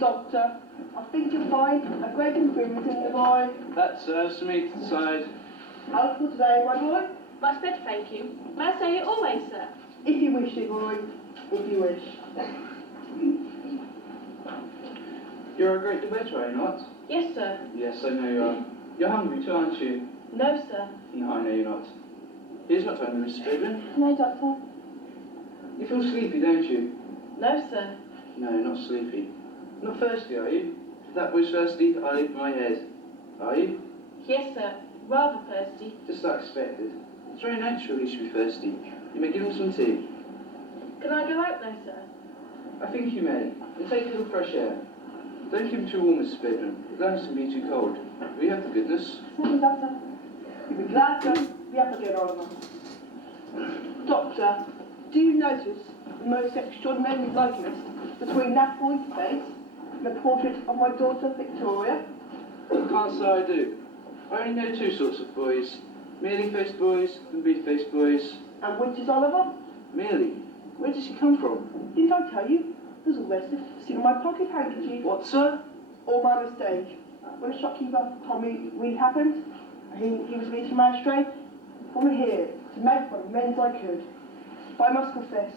doctor. I think you'll find a great improvement in the boy. That serves me to decide. How's for today, my boy? Much better, thank you. May I say it always, sir? If you wish, dear boy. If you wish. You're a great debater, are you not? Yes, sir. Yes, I know you are. You're hungry too, aren't you? No, sir. No, I know you're not. Here's not hungry, Mrs. Brennan. No, doctor. You feel sleepy, don't you? No, sir. No, not sleepy. Not thirsty, are you? If that was thirsty, I'll leave my head. Are you? Yes, sir. Rather thirsty. Just like expected. It's very natural you should be thirsty. You may give him some tea. Can I go out now, sir? I think you may. And take a little fresh air. Don't keep him too warm, Mrs. Brennan. The glass can be too cold. We have the goodness. Thank you, doctor. You'll be glad to be up again, Oliver. Doctor, do you notice the most extraordinary likeness between that boy's face and the portrait of my daughter, Victoria? I can't say I do. I only know two sorts of boys. Mealy-faced boys and big-faced boys. And which is Oliver? Mealy? Where does she come from? Didn't I tell you? There's a restive sitting on my pocket handkerchief. What, sir? All my mistake. When the shopkeeper told me what happened, he was meeting my magistrate. From here, to make what amends I could. But I must confess,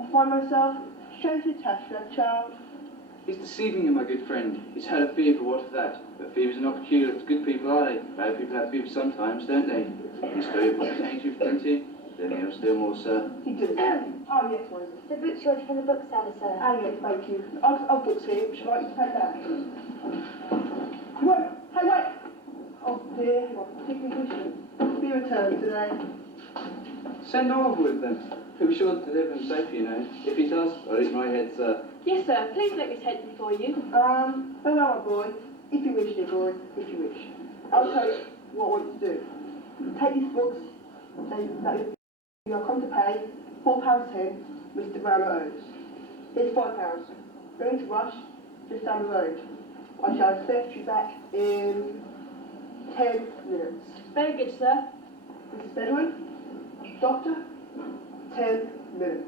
I find myself strangely attached to that child. He's deceiving you, my good friend. He's had a fever, what of that? But fevers are not peculiar to good people, are they? Bad people have fever sometimes, don't they? He's very much angry for plenty. Then he'll still more, sir. He did. Oh, yes, what is it? The book's yours from the bookseller, sir. Ah, yes, thank you. I'll book here. Would you like to take that? Wait, hey, wait! Oh, dear, hang on. Take me with Be returned today. Send Artful with them. He'll be sure to deliver him safe, you know. If he does, I'll eat my head, sir. Yes, sir. Please let me take them for you. Farewell, my boy. If you wish, dear boy, if you wish. I'll tell you what I want you to do. Take these books, that you are come to pay £4.10, Mr. Brown owes. Here's £5. Going to rush, just down the road. I shall expect you back in 10 minutes. Very good, sir. Mrs. Bedouin, doctor, 10 minutes.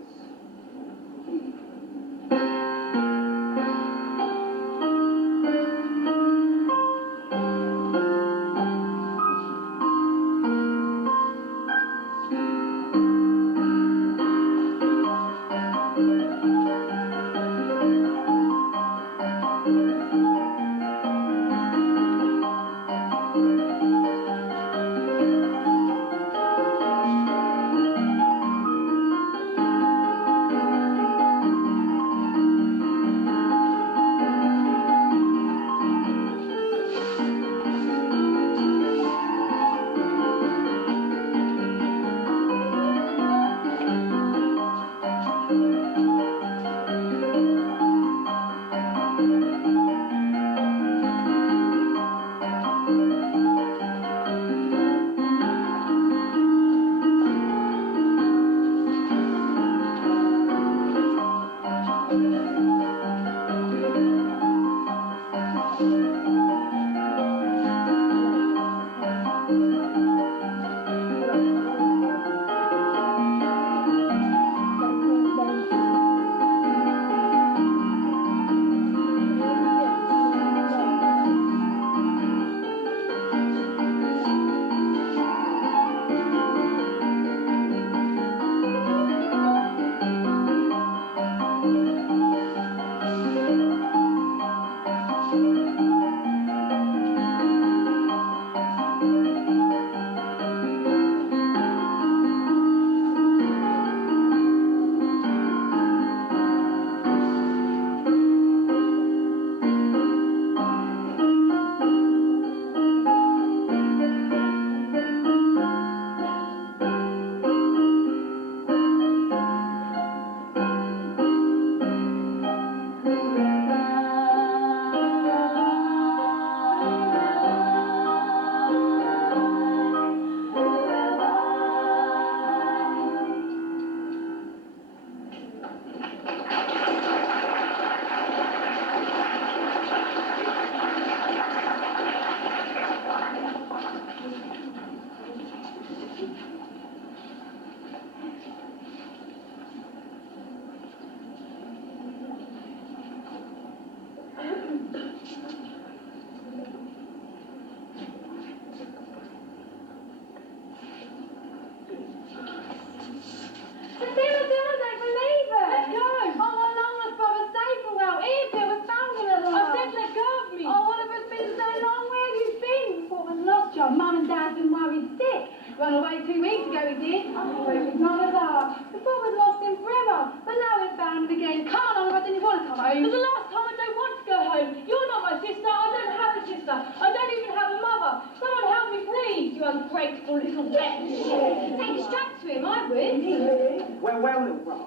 Went away 2 weeks ago, he did. Broke his mother's heart. Before we'd lost him forever, but now we've found him again. Come on, Oliver, didn't you want to come home? For the last time, I don't want to go home. You're not my sister. I don't have a sister. I don't even have a mother. Someone help me, please, you ungrateful little wretch. Take a strap to him, I would. Well, little brother.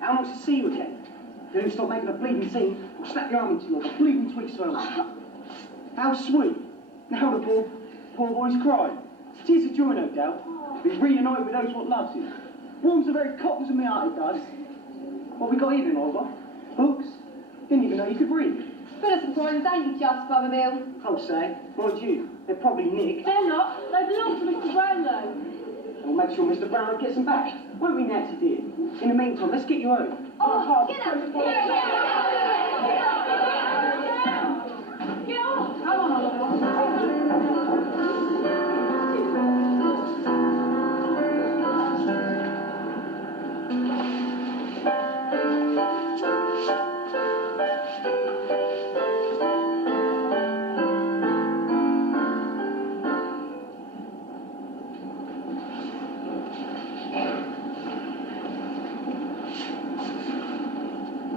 How nice to see you again. If you don't stop making a bleeding scene, I'll snap your arm into like a bleeding twig swell. How sweet. Now the poor boy's crying. Tears of joy, no doubt. He's reunited with those what loves him. Warms the very cockles of my heart, it does. What we got here then, Oliver? Books? Didn't even know you could read. Full of surprises, ain't you just, Brother Bill? I'll say, mind you, they're probably nicked. They're not. They belong to Mr. Brownlow. We'll make sure Mr. Brownlow gets them back. Won't we, Nancy, dear? In the meantime, let's get you home. Oh, get up! Get on! Come on, Oliver.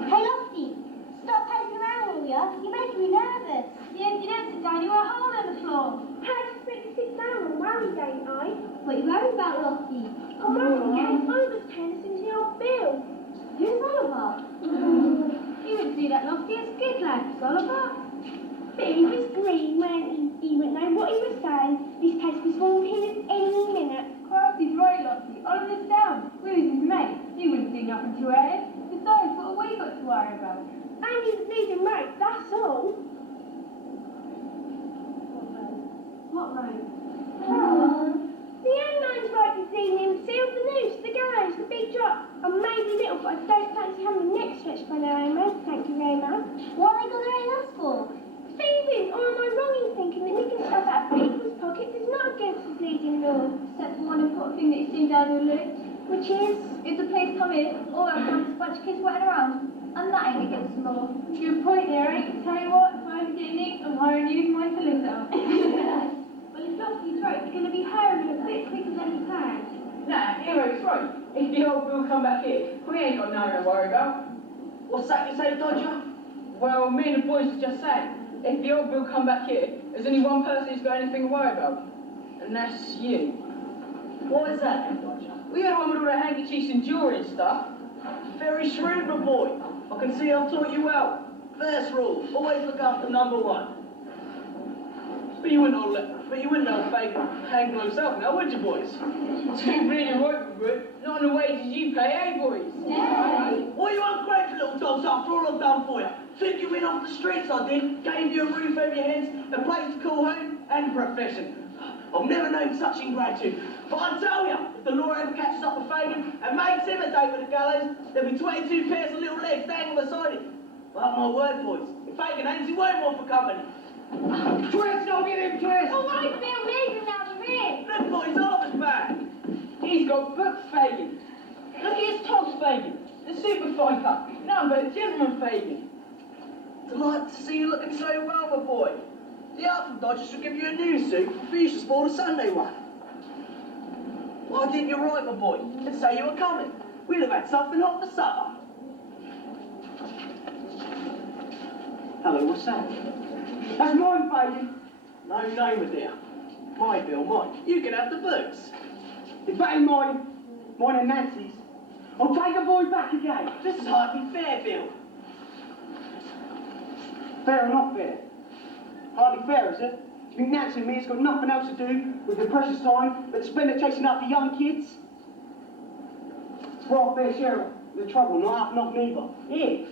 Hey, Lofty, stop pacing around, will ya? You're making me nervous. Yeah, if you don't sit down, you are a hole in the floor. How do you expect to sit down on worry, don't I? What are you worried about, Lofty? I'm worried in case Oliver's turned us into your Bill. Who's Oliver? You wouldn't do that, Lofty. It's good, lad. It's Oliver. But he was green, weren't he? He wouldn't know what he was saying. This place was full of him any minute. Crafty's right, Lofty. Oliver's down. We was his mate. You wouldn't do nothing to him. Besides, what have we got to worry about? And he was losing rope, that's all. What road? The young man's rope this evening sealed the noose, the gallows, the big drop. I'm maybe little, but I don't fancy having the neck stretched by no Amos, thank you very much. What are they gathering us for? Thieving, or am I wrong in thinking that nicking stuff out of people's pockets is not against the bleeding law? Except for one important thing that you seem to overlook. Which is? If the police come in, all they'll find is a bunch of kids waiting around. And that ain't against the law. Good point there, ain't? Tell you what, if I ever get nicked, I'm hiring you as my solicitor. Well, if Loftie's right, you're going to be hiring him a bit quicker than he planned. Nah, Eric's right. If the old Bill come back here, we ain't got nothing to worry about. What's that you say, Dodger? Well, me and the boys were just saying, if the old Bill come back here, there's only one person who's got anything to worry about. And that's you. What is that then, Dodger? We had one with all the handkerchiefs and jewelry and stuff. Very shrewd, my boy. I can see I've taught you well. First rule, always look after number one. But you wouldn't know Fagin hang himself now, would you, boys? Too really right, but not on the wages you pay, eh, boys? What are you ungrateful little dogs after all I've done for you? Took you in off the streets, I did. Gave you a roof over your heads, a place to call home, and a profession. I've never known such ingratitude. But I tell you, if the law ever catches up with Fagin and makes him a date with the gallows, there'll be 22 pairs of little legs dangling beside him. But my word, boys, if Fagin hangs, he won't want for company. Twist, I'll get him, twist! Oh, I feel leaving out the ring. Look, boys, Oliver's back. He's got books, Fagin. Look at his togs, Fagin. The super fighter. None but a gentleman, Fagin. Delighted to see you looking so well, my boy. The Artful Dodgers should give you a new suit for you to sport a Sunday one. Why didn't you write, my boy, and say you were coming? We'd have had something hot for supper. Hello, what's that? That's mine, Fagin. No, no, my dear. My bill, mine. You can have the books. If that ain't mine, mine and Nancy's, I'll take the boy back again. This is hardly fair, Bill. Fair or not fair? Hardly fair, is it? Do you think Nancy and me has got nothing else to do with the precious time but to spend it chasing after young kids? It's our fair share of the trouble, not neither. Here.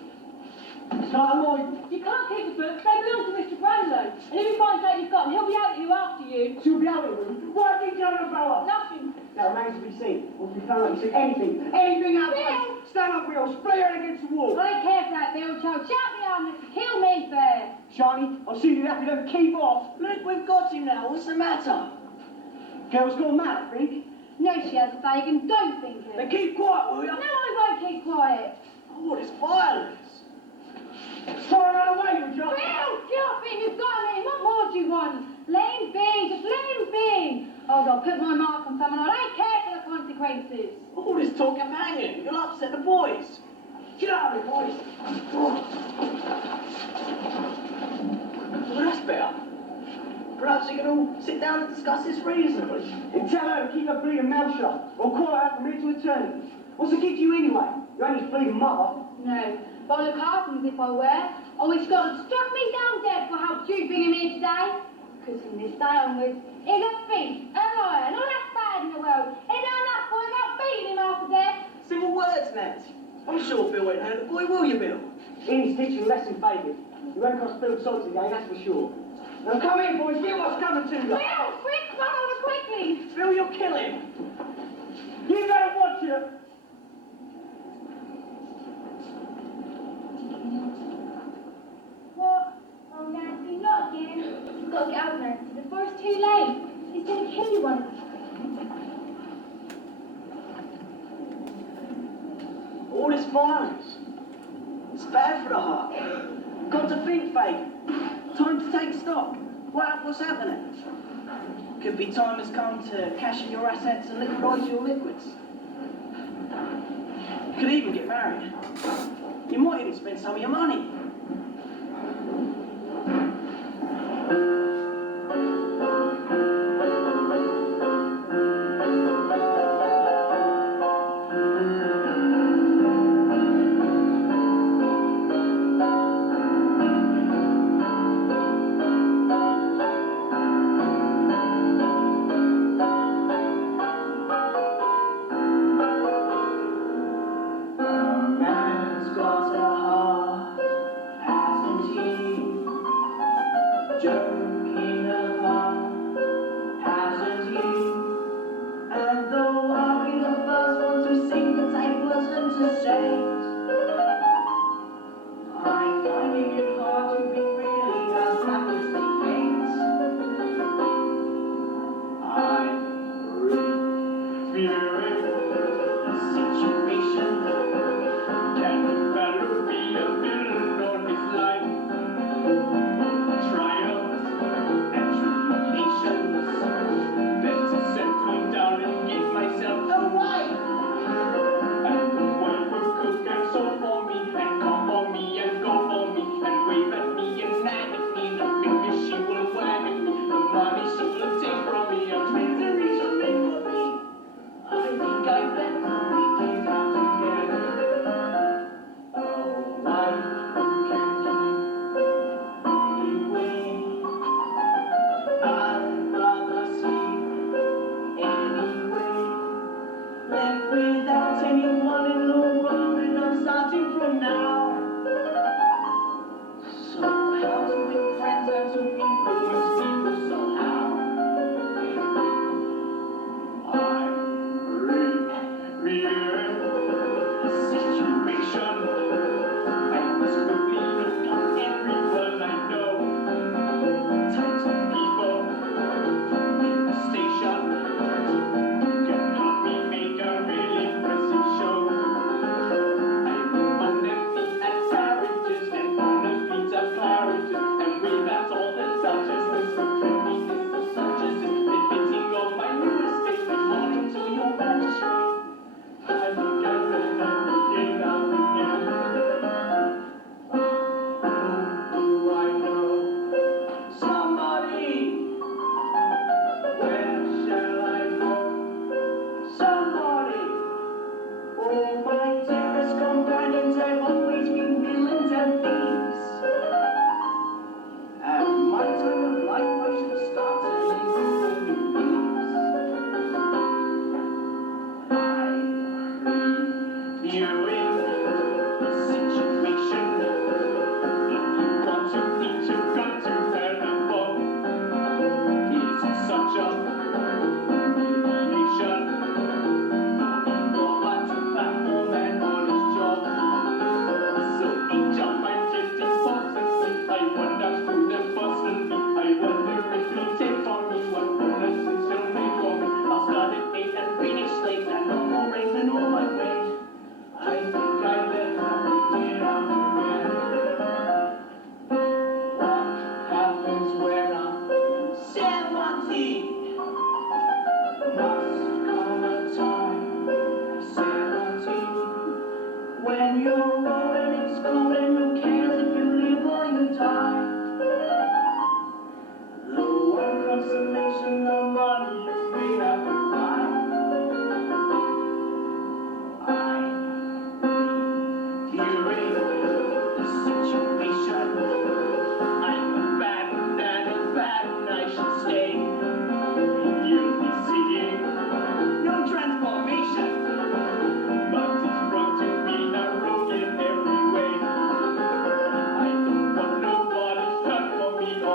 It's not a lie. You can't keep the books. They belong to Mr. Brownlow. And if he finds out you've got them, he'll be out here after you. She'll be out of them. What have you done about us? Nothing. That remains to be seen. Or if you can't let me see anything else, stand up, Will. Splay her against the wall. I don't care for that, Bill, child. Shout me on this to kill me fair. Shiny, I'll see you that you don't keep off. Look, we've got him now. What's the matter? Girl's gone mad, I think. No, she hasn't, Fagin. Don't think it. Then keep quiet, will you? No, I won't keep quiet. Oh, what is violence? Sorry, run away, would you? Bill, get off him. You've got him. What more do you want? Let him be. Just let him be. Oh, I'll put my mark on someone. I don't care for the consequences. All this talk of hanging, you'll upset the boys. Get out of here, boys. Oh. Well, that's better. Perhaps you can all sit down and discuss this reasonably. And tell her to keep her bleeding mouth shut, or call her out from here to eternity. What's the kid to you anyway? You ain't his bleeding mother. No, but I look after him as if I were. I wish God had struck me down dead for how you bring him here today. Because from this day onwards, he's a thief, a liar, and all that's bad in the world. Ain't done that for him without beating him after death. Simple words, Nancy. I'm sure Bill won't hurt the boy, will you, Bill? He's teaching a lesson, Fagin. You won't cross Bill's salts again, that's for sure. Now come in, boys, get what's coming to you. Bill, quick, run over quickly. Bill, you'll kill him. You better watch it. What? Oh, Nancy, not again. You've got to get out, Nancy, before it's too late. He's going to kill you one. All this violence. It's bad for the heart. Got to think, Fagin. Time to take stock. What's happening? Could be time has come to cash in your assets and liquidise your liquids. You could even get married. You might even spend some of your money.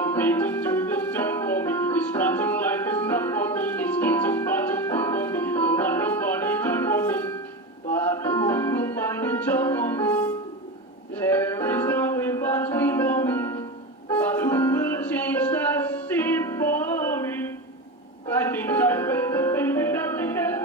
I'm paid to do the dirt for me. This rotten life is not for me. It's a bunch of fun for me. Don't want nobody done for me. But who will find a job for me? There is no in between for me. But who will change the scene for me? I think I better think it up again.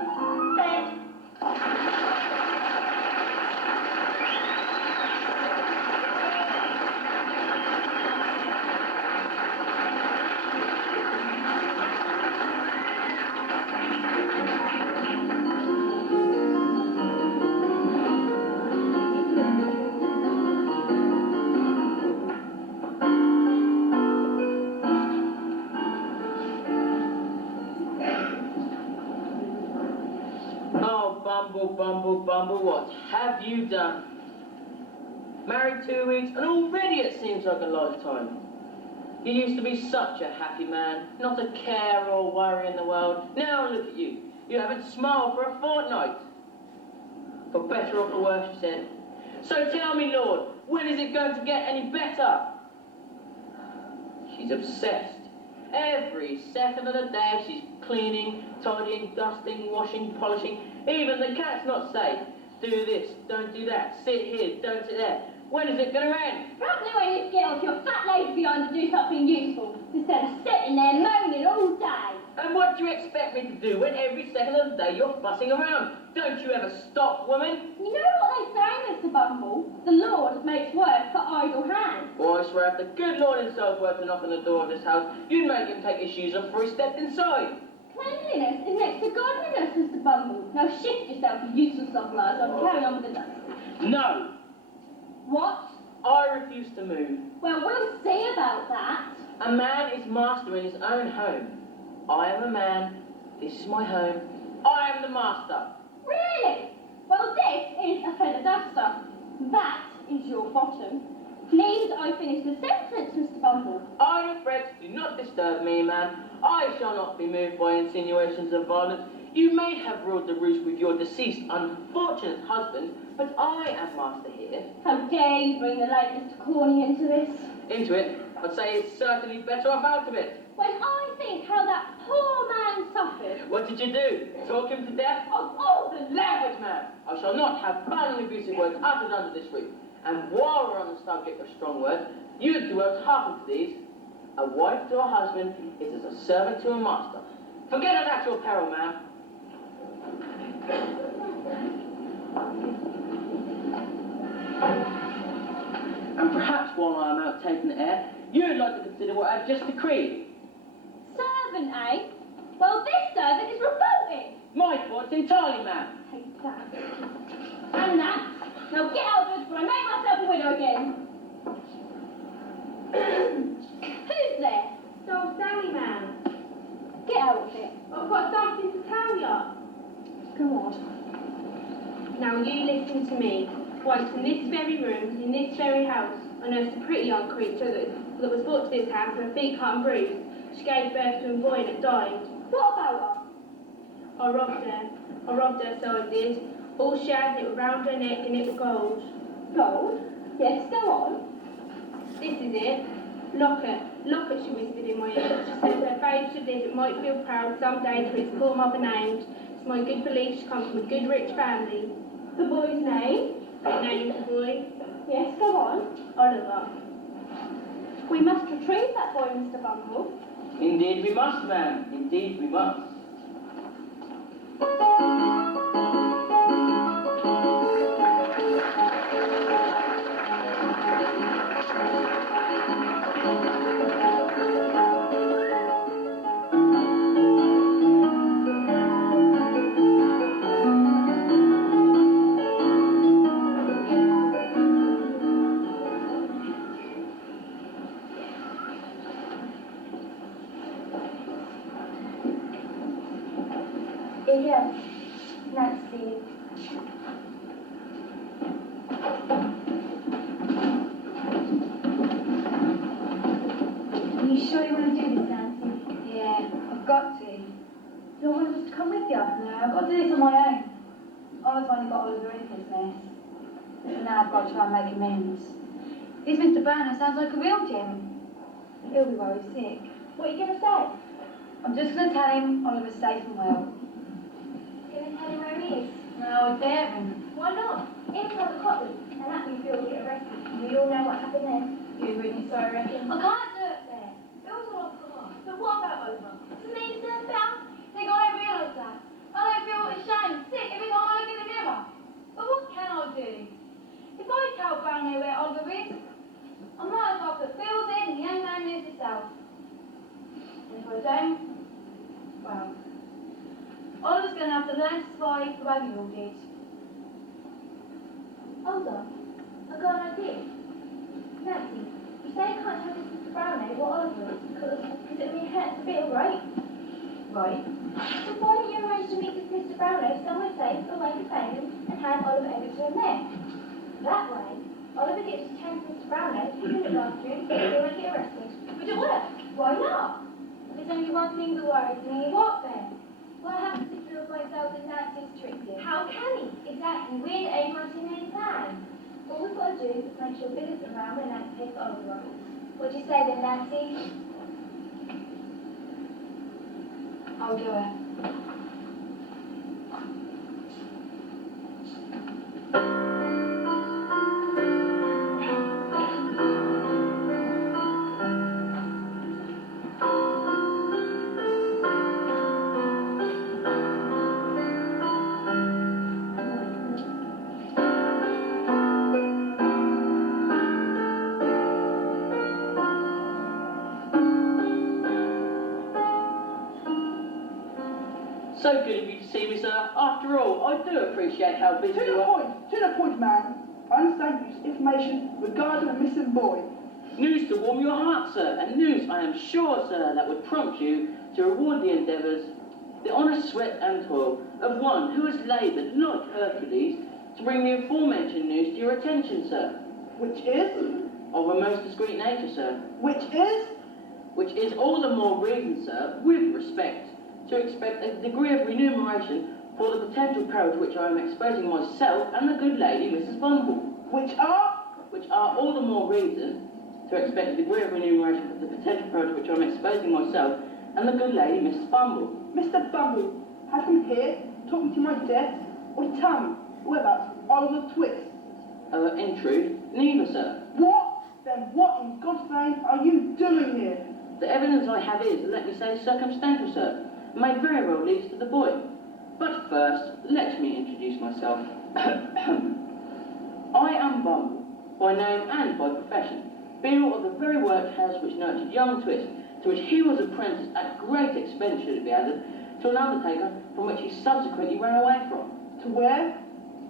Oh, Bumble, Bumble, Bumble, what have you done? Married 2 weeks, and already it seems like a lifetime. You used to be such a happy man, not a care or worry in the world. Now look at you. You haven't smiled for a fortnight. For better or for worse, she said. So tell me, Lord, when is it going to get any better? She's obsessed. Every second of the day she's cleaning, tidying, dusting, washing, polishing. Even the cat's not safe. Do this, don't do that. Sit here, don't sit there. When is it going to end? Probably when you get off your fat lazy behind to do something useful, instead of sitting there moaning all day. And what do you expect me to do when every second of the day you're fussing around? Don't you ever stop, woman? You know what they say, Mr. Bumble? The Lord makes work for idle hands. Boy, I swear if the good Lord himself were to knock on the door of this house, you'd make him take his shoes off before he stepped inside. Cleanliness is next to godliness, Mr. Bumble. Now shift yourself, you useless sufferers, and carry on with the lesson. No, What? I refuse to move. Well, we'll see about that. A man is master in his own home. I am a man. This is my home. I am the master. Really? Well, this is a feather duster. That is your bottom. Please, I finish the sentence, Mr. Bumble. Idle threats do not disturb me, man. I shall not be moved by insinuations of violence. You may have ruled the roost with your deceased, unfortunate husband, but I am master here. How dare you bring the late Mr. Corney into this? Into it, I'd say he's certainly better off out of it. When I think how that poor man suffered. What did you do? Talk him to death? Of all the Language, man! I shall not have violent abusive words uttered under this roof. And while we're on the subject of strong words, you two won't hearken to these. A wife to a husband is as a servant to a master. Forget an actual peril, man. And perhaps while I'm out taking the air, you'd like to consider what I've just decreed. servant, eh? Well, this servant is revolting. My thoughts entirely, ma'am. Take that. And that. Now get out of it before I make myself a widow again. Who's there? So, Sally, ma'am. Get out of it. I've got something to tell you. Go on. Now, you listen to me. Once in this very room, in this very house, I nursed a pretty young creature that was brought to this house with her feet cut and bruised. She gave birth to a boy and it died. What about her? I robbed her, so I did. All she had, it was round her neck and it was gold. Gold? Yes, go on. This is it. Locket, she whispered in my ear. She said her babe should live, it might feel proud someday to his poor mother named. It's my good belief she comes from a good rich family. The boy's name? Her name's the boy. Yes, go on. Oliver. We must retrieve that boy, Mr. Bumble. Indeed we must, ma'am. Indeed we must. Here, Nancy. Are you sure you want to do this, Nancy? Yeah, I've got to. You don't want us to come with you? No, I've got to do this on my own. I was the one who got Oliver into this mess. But now I've got to try and make amends. This Mr. Brennan sounds like a real gem. He'll be well, he's sick. What are you going to say? I'm just going to tell him Oliver's safe and well. Gonna tell him where he is? No, I daren't. Why not? Inside the cotton, and that means Bill will get arrested. We all know what happened then. You wouldn't, so I reckon. I can't do it there. Bill's all I've got. But what about Oliver? Doesn't he deserve better? Think I don't realise that. I don't feel ashamed, sick every time I look in the mirror. But what can I do? If I tell Brownie where Oliver is, I might as well put Bill's in and the young man lives himself. And if I don't, well, Oliver's going to have to learn to survive the way we all did. Hold on, I've got an idea. Nancy, you say you can't tell Mr. Brownlow what Oliver is because it really hurts a bit, right? Right. So why don't you arrange to meet with Mr. Brownlow somewhere safe away from Fagin and hand Oliver over to him there? That way, Oliver gets a chance to Mr. Brownlow, he can look after him, and he won't get arrested. Would it work? Why not? There's only one thing that worries me. What then? What happens if Bill finds out that Nancy's tricked him? How can he? Exactly. We're able to his plan. All we've got to do is make sure Bill isn't around when Nancy takes Oliver. What do you say then, Nancy? I'll do it. So good of you to see me, sir. After all, I do appreciate how busy you are. To the point, man. I understand you use information regarding a missing boy. News to warm your heart, sir, and news, I am sure, sir, that would prompt you to reward the endeavours, the honest sweat and toil of one who has laboured, like Hercules, to bring the aforementioned news to your attention, sir. Which is? Of a most discreet nature, sir. Which is? Which is all the more reason, sir, with respect, to expect a degree of remuneration for the potential peril to which I am exposing myself and the good lady, Mrs. Bumble. Which are? Which are all the more reason to expect a degree of remuneration for the potential peril to which I am exposing myself and the good lady, Mrs. Bumble. Mr. Bumble has been here talking to my death, or to tell me whether Oliver Twist. In truth, neither, sir. What? Then what in God's name are you doing here? The evidence I have is, let me say, circumstantial, sir. May very well lead to the boy. But first, let me introduce myself. I am Bumble, by name and by profession, being of the very workhouse which nurtured young Twist, to which he was apprenticed at great expenditure to be added, to an undertaker from which he subsequently ran away from. To where?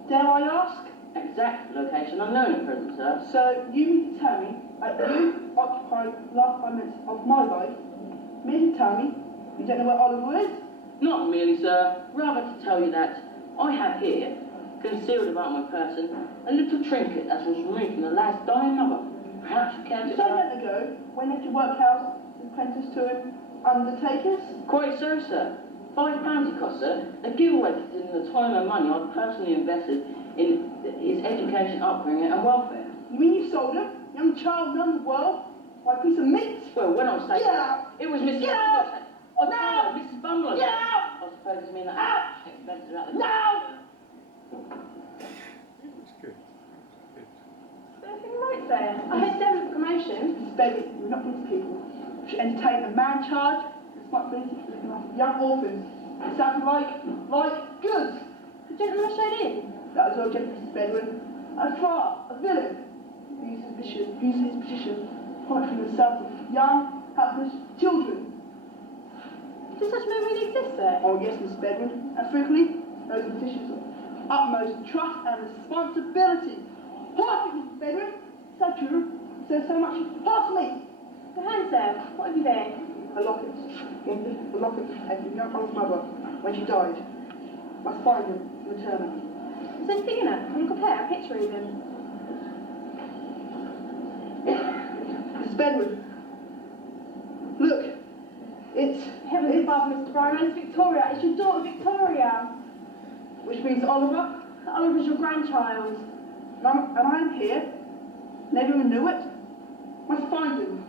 Dare I ask? Exact location unknown at present, sir. So you mean to tell me that you occupied the last 5 minutes of my life? Mean to tell me you don't know where Oliver is? Not merely, sir, rather to tell you that I have here, concealed about my person, a little trinket that was removed from the lad's dying mother. Perhaps you can... So long ago, when at your workhouse, apprenticed to an undertakers? Quite so, sir. £5 it cost, sir. A giveaway in the time and money I personally invested in his education, upbringing and welfare. You mean you sold him, young child around the world, like a piece of meat? Well, when I was saying... Get out! It was Mrs. Get out! Oh, No! Mrs. Bumble. Get out! I suppose it's mean that Out! expenses out the... No! It's good. Everything right there. I had them for promotion. Baby, we're not these people. We should entertain a man charge, responsibility for looking after young orphans. It sounds like goods. The gentleman showed in. That was your gentleman's bedroom. And far, a villain who uses his position to point from himself of young, helpless children. Does such men really exist, sir? Oh yes, Miss Bedwin, and frequently those in positions of utmost trust and responsibility. Horse me, Miss Bedwin, so true, so much. Horse me! The hand, sir. What have you there? A locket. The locket of the young one's mother when she died. Must find him and return her. Is there anything in it? Can you compare a picture even? Miss Bedwin, look, it's Heavenly Father, Mr. Brown, it's Victoria. It's your daughter, Victoria. which means Oliver, Oliver's your grandchild. and I'm here. Never even knew it. Must find him.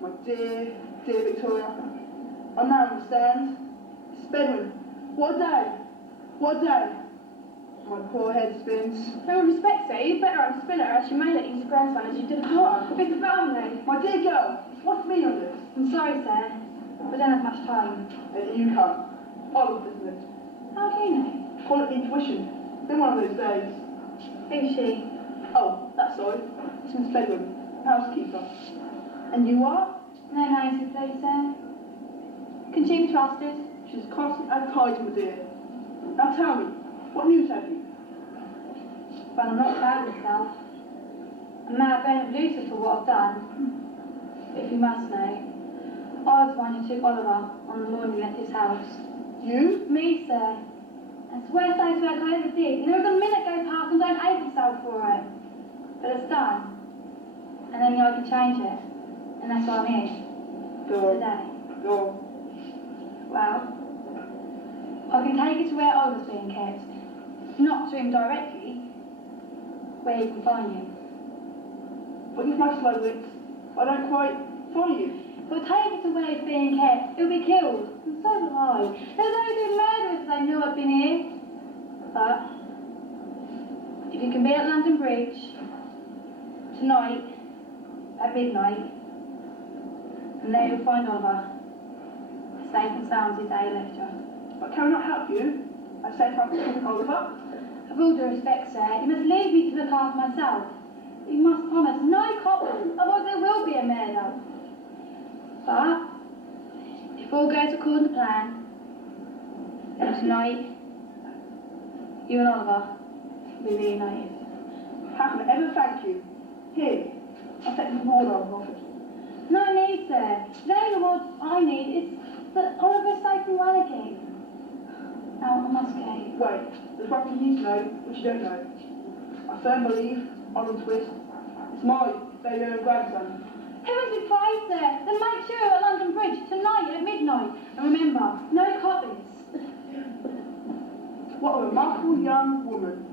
My dear, dear Victoria, I now understand. It's Brennan. What a day! What a day! My poor head spins. No respect, sir. You'd better unspin her as you made it use a grandson as you did a daughter. Bit of family. My dear girl, what's me on this? I'm sorry, sir. We don't have much time. And you can't. Olive, isn't it? How do you know? Call it intuition. Been one of those days. Who's she? Oh, that's all. It's Miss Bedwin, housekeeper. And you are? No names, please, sir. Can she be trusted? She's constant advertising, my dear. Now tell me, what news have you? Well, I'm not proud of myself. I may have been abusive for what I've done. If you must know, I was the one who took Oliver on the morning he left his house. You? Me, sir. That's the worst day's work I ever did. There was a minute goes past and don't hate myself for it. But it's done. And then I can change it. And that's why I'm here. Go on. Today. Go on. Well, I can take you to where Oliver's being kept. Not to him directly, where you can find him. Forgive my slow wits. I don't quite follow you. If I take you to where he's being kept, he'll be killed. And so will I. They'll only do murder if they knew I'd been here. But if you can be at London Bridge tonight at midnight, and there you'll find Oliver, safe and sound as the day left you. But can I not help you? I said I'm talking Oliver. With all due respect, sir, you must leave me to look after myself. You must promise no coffin, otherwise there will be a murder. But if all goes according to plan, then tonight you and Oliver will be reunited. How can I ever thank you? Here, I'll take the reward I've offered. No need, sir. The only reward I need is that Oliver's safe and well again. Now I must go. Wait, there's one thing you need to know, which you don't know. I firmly believe, Oliver Twist, is my baby and grandson. Heavens be praised, sir. Then make sure you're at London Bridge tonight at midnight. And remember, no copies. What a remarkable young woman.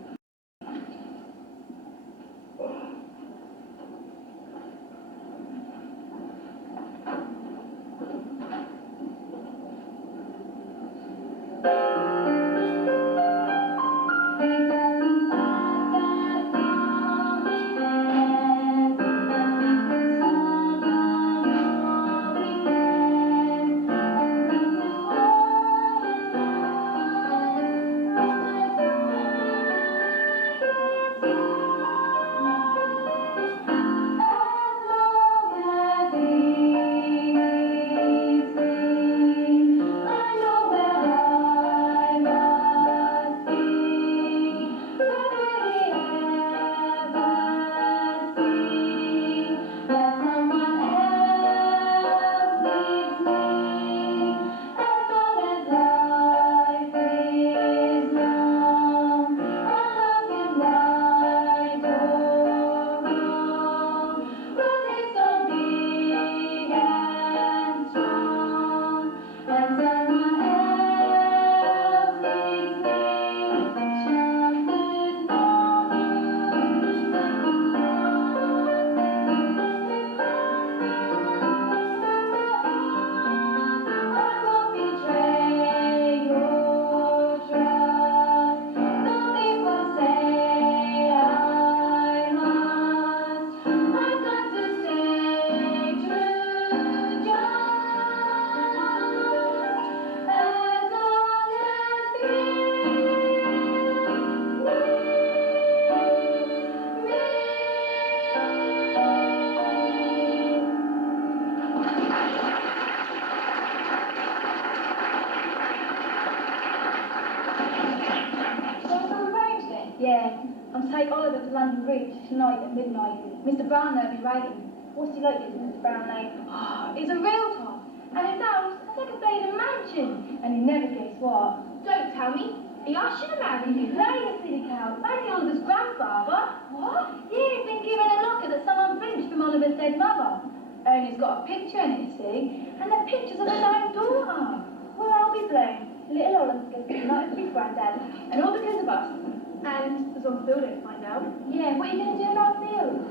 Yeah, I'm to take Oliver to London Bridge tonight at midnight. Mr. Brownlow will be waiting. What's he like, Mr. Brownlow? Oh, he's a real top. And his house is like a Fagin mansion. And you never guess what. Don't tell me. He asked you to marry him. No, you silly cow. Only Oliver's grandfather. What? Yeah, he's been given a locket that someone pinched from Oliver's dead mother. Only he's got a picture in it, you see. And the picture's of his own daughter. Well, I'll be blamed. Little Oliver's going to be united with his granddad. And all because of us. And there's on field to find out. Yeah, what are you going to do about Field?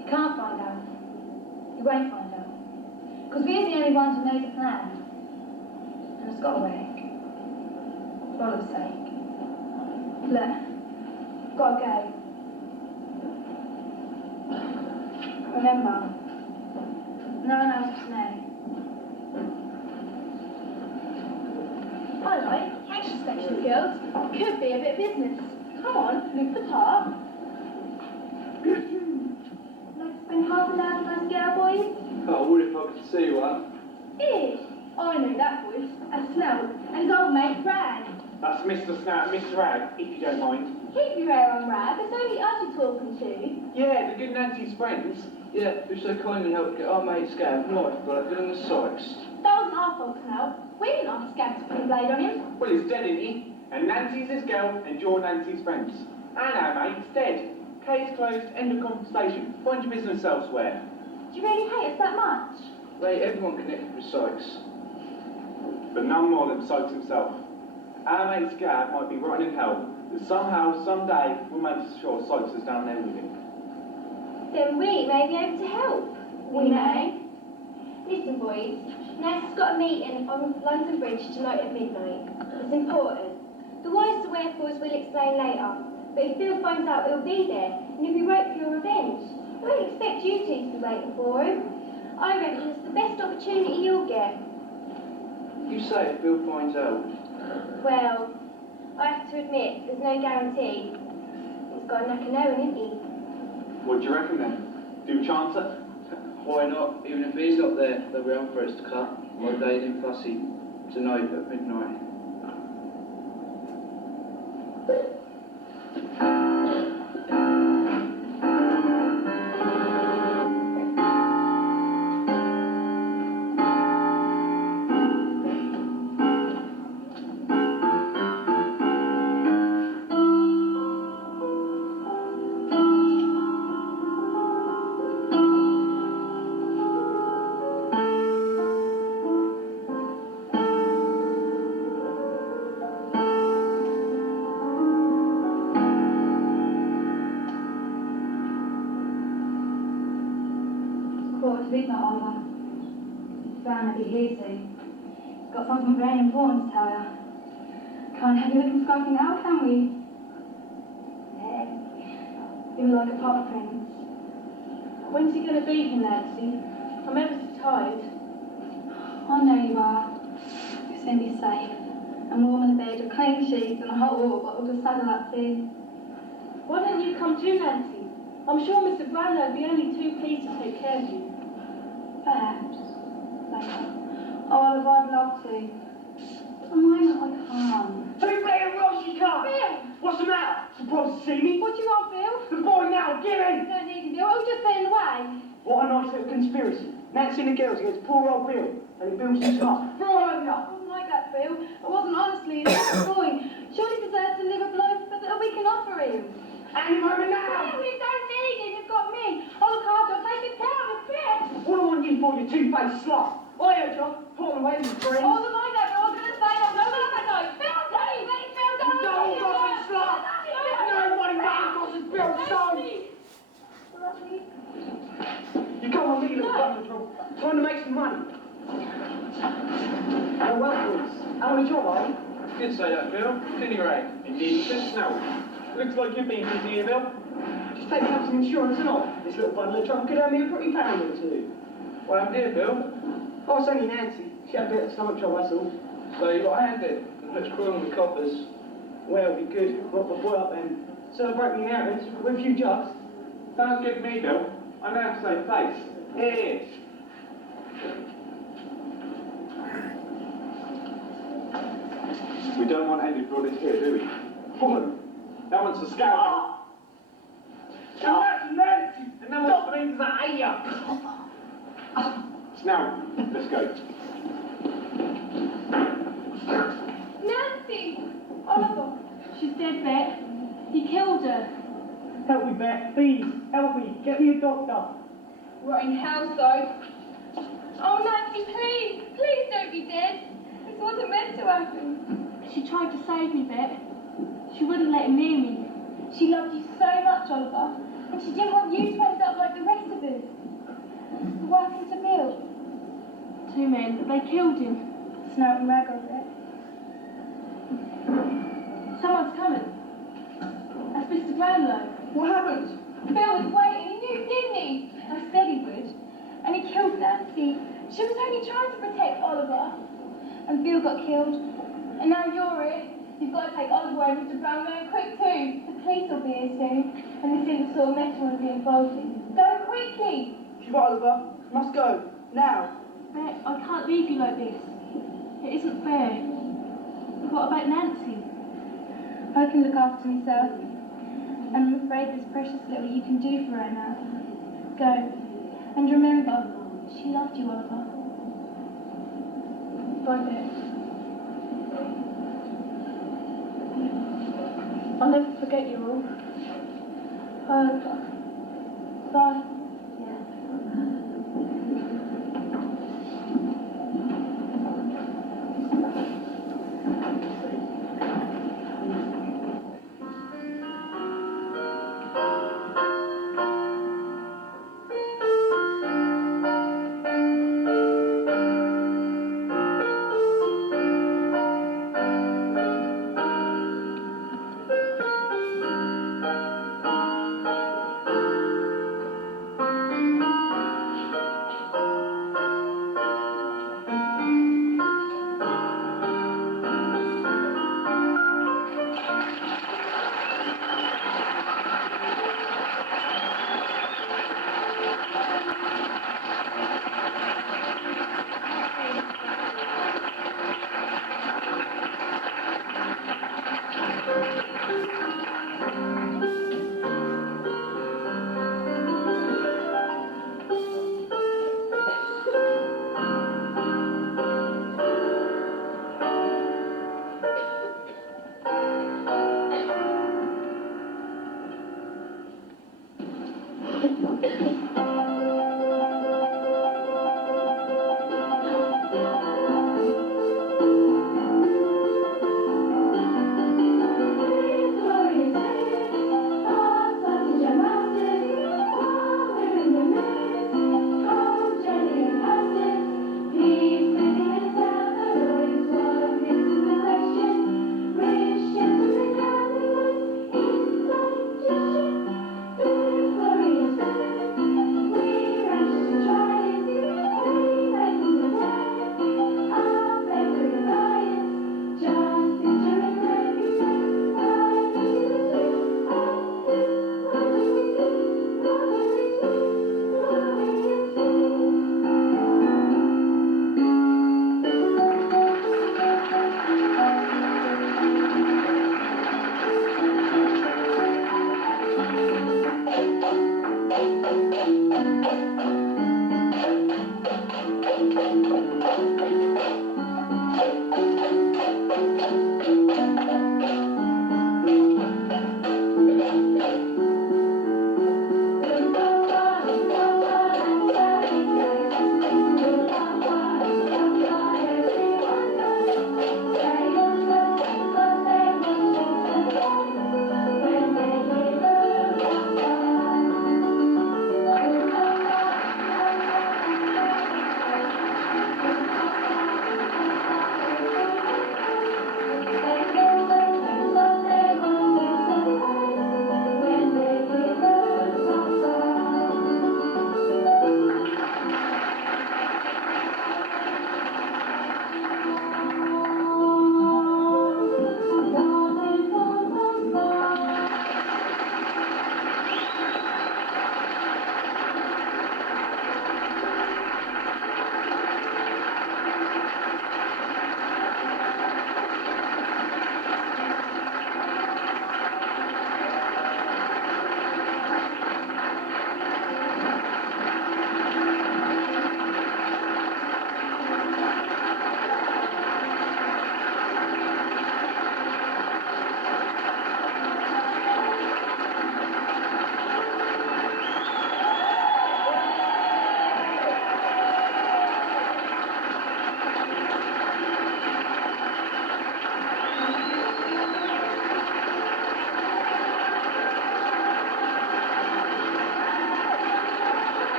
You can't find out. You won't find out. Because we're the only ones who knows the plan. And it's got to work. For Olive's sake. Look, gotta go. Remember, no one else to know. I like action section girls. Could be a bit of business. Come on, look the part. Like to spend half an hour with those girl boys? I would if I could see one. Ish. I know that voice. A Snout and his old mate Brad. That's Mr. Snout and Mr. Rag, if you don't mind. Keep your hair on, Brad. It's only us you're talking to. Yeah, the good Nancy's friends. Yeah, who so kindly helped get our mate Scab knife by doing the Sykes. That wasn't our fault, Snout. We didn't ask Scab to put a blade on him. Well, he's dead, isn't he? And Nancy's his girl, and you're Nancy's friends. And our mate's dead. Case closed, end of conversation. Find your business elsewhere. Do you really hate us that much? Mate, everyone connected with Sykes. But none more than Sykes himself. Our mate Scab might be rotting in hell, but somehow, someday, we'll make sure Sykes is down there with him. Then we may be able to help. We may. Listen, boys. Nancy's got a meeting on London Bridge tonight at midnight. It's important. The whys to wherefores we'll explain later. But if Bill finds out he'll be there, and he'll be right for your revenge. I don't expect you two to be waiting for him. I reckon it's the best opportunity you'll get. You say if Bill finds out. Well, I have to admit, there's no guarantee. He's got a knack of knowing, isn't he? What do you reckon then? Do you chance it? Why not? Even if he's not there, they'll be on for us to cut. My day's in Fussy. Tonight at midnight. Midnight, Oliver. Found to be here soon. Got something very important to tell you. Can't have you looking scruffing out, can we? Yeah. You're like a pot of prince. When's he going to be here, Nancy? I'm ever so tired. I know you are. It's going to be safe and warm in the bed with clean sheets and a hot water bottle to saddle up to. Why don't you come too, Nancy? I'm sure Mr. Brownlow would be only too pleased to take care of you. Perhaps. Later. Oh, Oliver, I'd love to. At the moment, I can't. Who better Ross you can't? Bill! What's the matter? Surprised to see me? What do you want, Bill? The boy now, get You in! don't need him, Bill. I was just getting away. What a nice little conspiracy. Nancy and the girls against poor old Bill. And it builds his heart. Right I wasn't like that, Bill. I wasn't honestly a little boy. Surely deserves to live a life that we can offer him. Any moment now! Bill, you don't need him. You've got me. I'll look after him. Take care of him, Bill. What do I want you for, you two-faced slut? I heard you. Put away with friends. Oh, the mind that I was going to say. No, no, no, no. Bill, please. Bill, don't. No, gossip slut! Nobody knows gossip Bill, son! You come on me, little bugger trouble. Trying to make some money. Oh, well, boys. How was your life? Did say that, Bill. Didn't you, Ray? Indeed, Mr. Snout. Looks like you've been busy here, Bill. Just taking up some insurance and all. This little bundle of trouble could earn me a pretty pound or two. What happened here, Bill? Oh, it's only Nancy. She had a bit of stomach trouble, that's all. So you got handed. Let's crawl on the coppers. Well, be good. Rock the boy up then. Celebrate me errands with a few jugs. Sounds good to me, Bill. I know how to save face. Here. We don't want any brothers here, do we? What? That one's for Scout. And that's Nancy! And that one's brings that here! Now, let's go. Nancy! Oliver. She's dead, Bet. He killed her. Help me, Bet. Please, help me. Get me a doctor. What in hell, so? Oh, Nancy, please. Please don't be dead. This wasn't meant to happen. She tried to save me, Bet. She wouldn't let him near me. She loved you so much, Oliver. And she didn't want you to end up like the rest of us. What happened to Bill? 2 men. They killed him. Snout and rag of it. Someone's coming. That's Mr. Brownlow. What happened? Bill was waiting, he knew, didn't he? I said he would. And he killed Nancy. She was only trying to protect Oliver. And Bill got killed. And now you're it. You've got to take Oliver away, Mr. Brownlow, quick too. The police will be here soon. And this isn't the sort of mess you want to be involved in. Go quickly! She's right, Oliver. Must go. Now. Beck, I can't leave you like this. It isn't fair. What about Nancy? I can look after myself. And I'm afraid there's precious little you can do for her now. Go. And remember, she loved you, Oliver. Bye, Beck. I'll never forget you all. Bye, Oliver. Bye.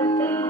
Thank you.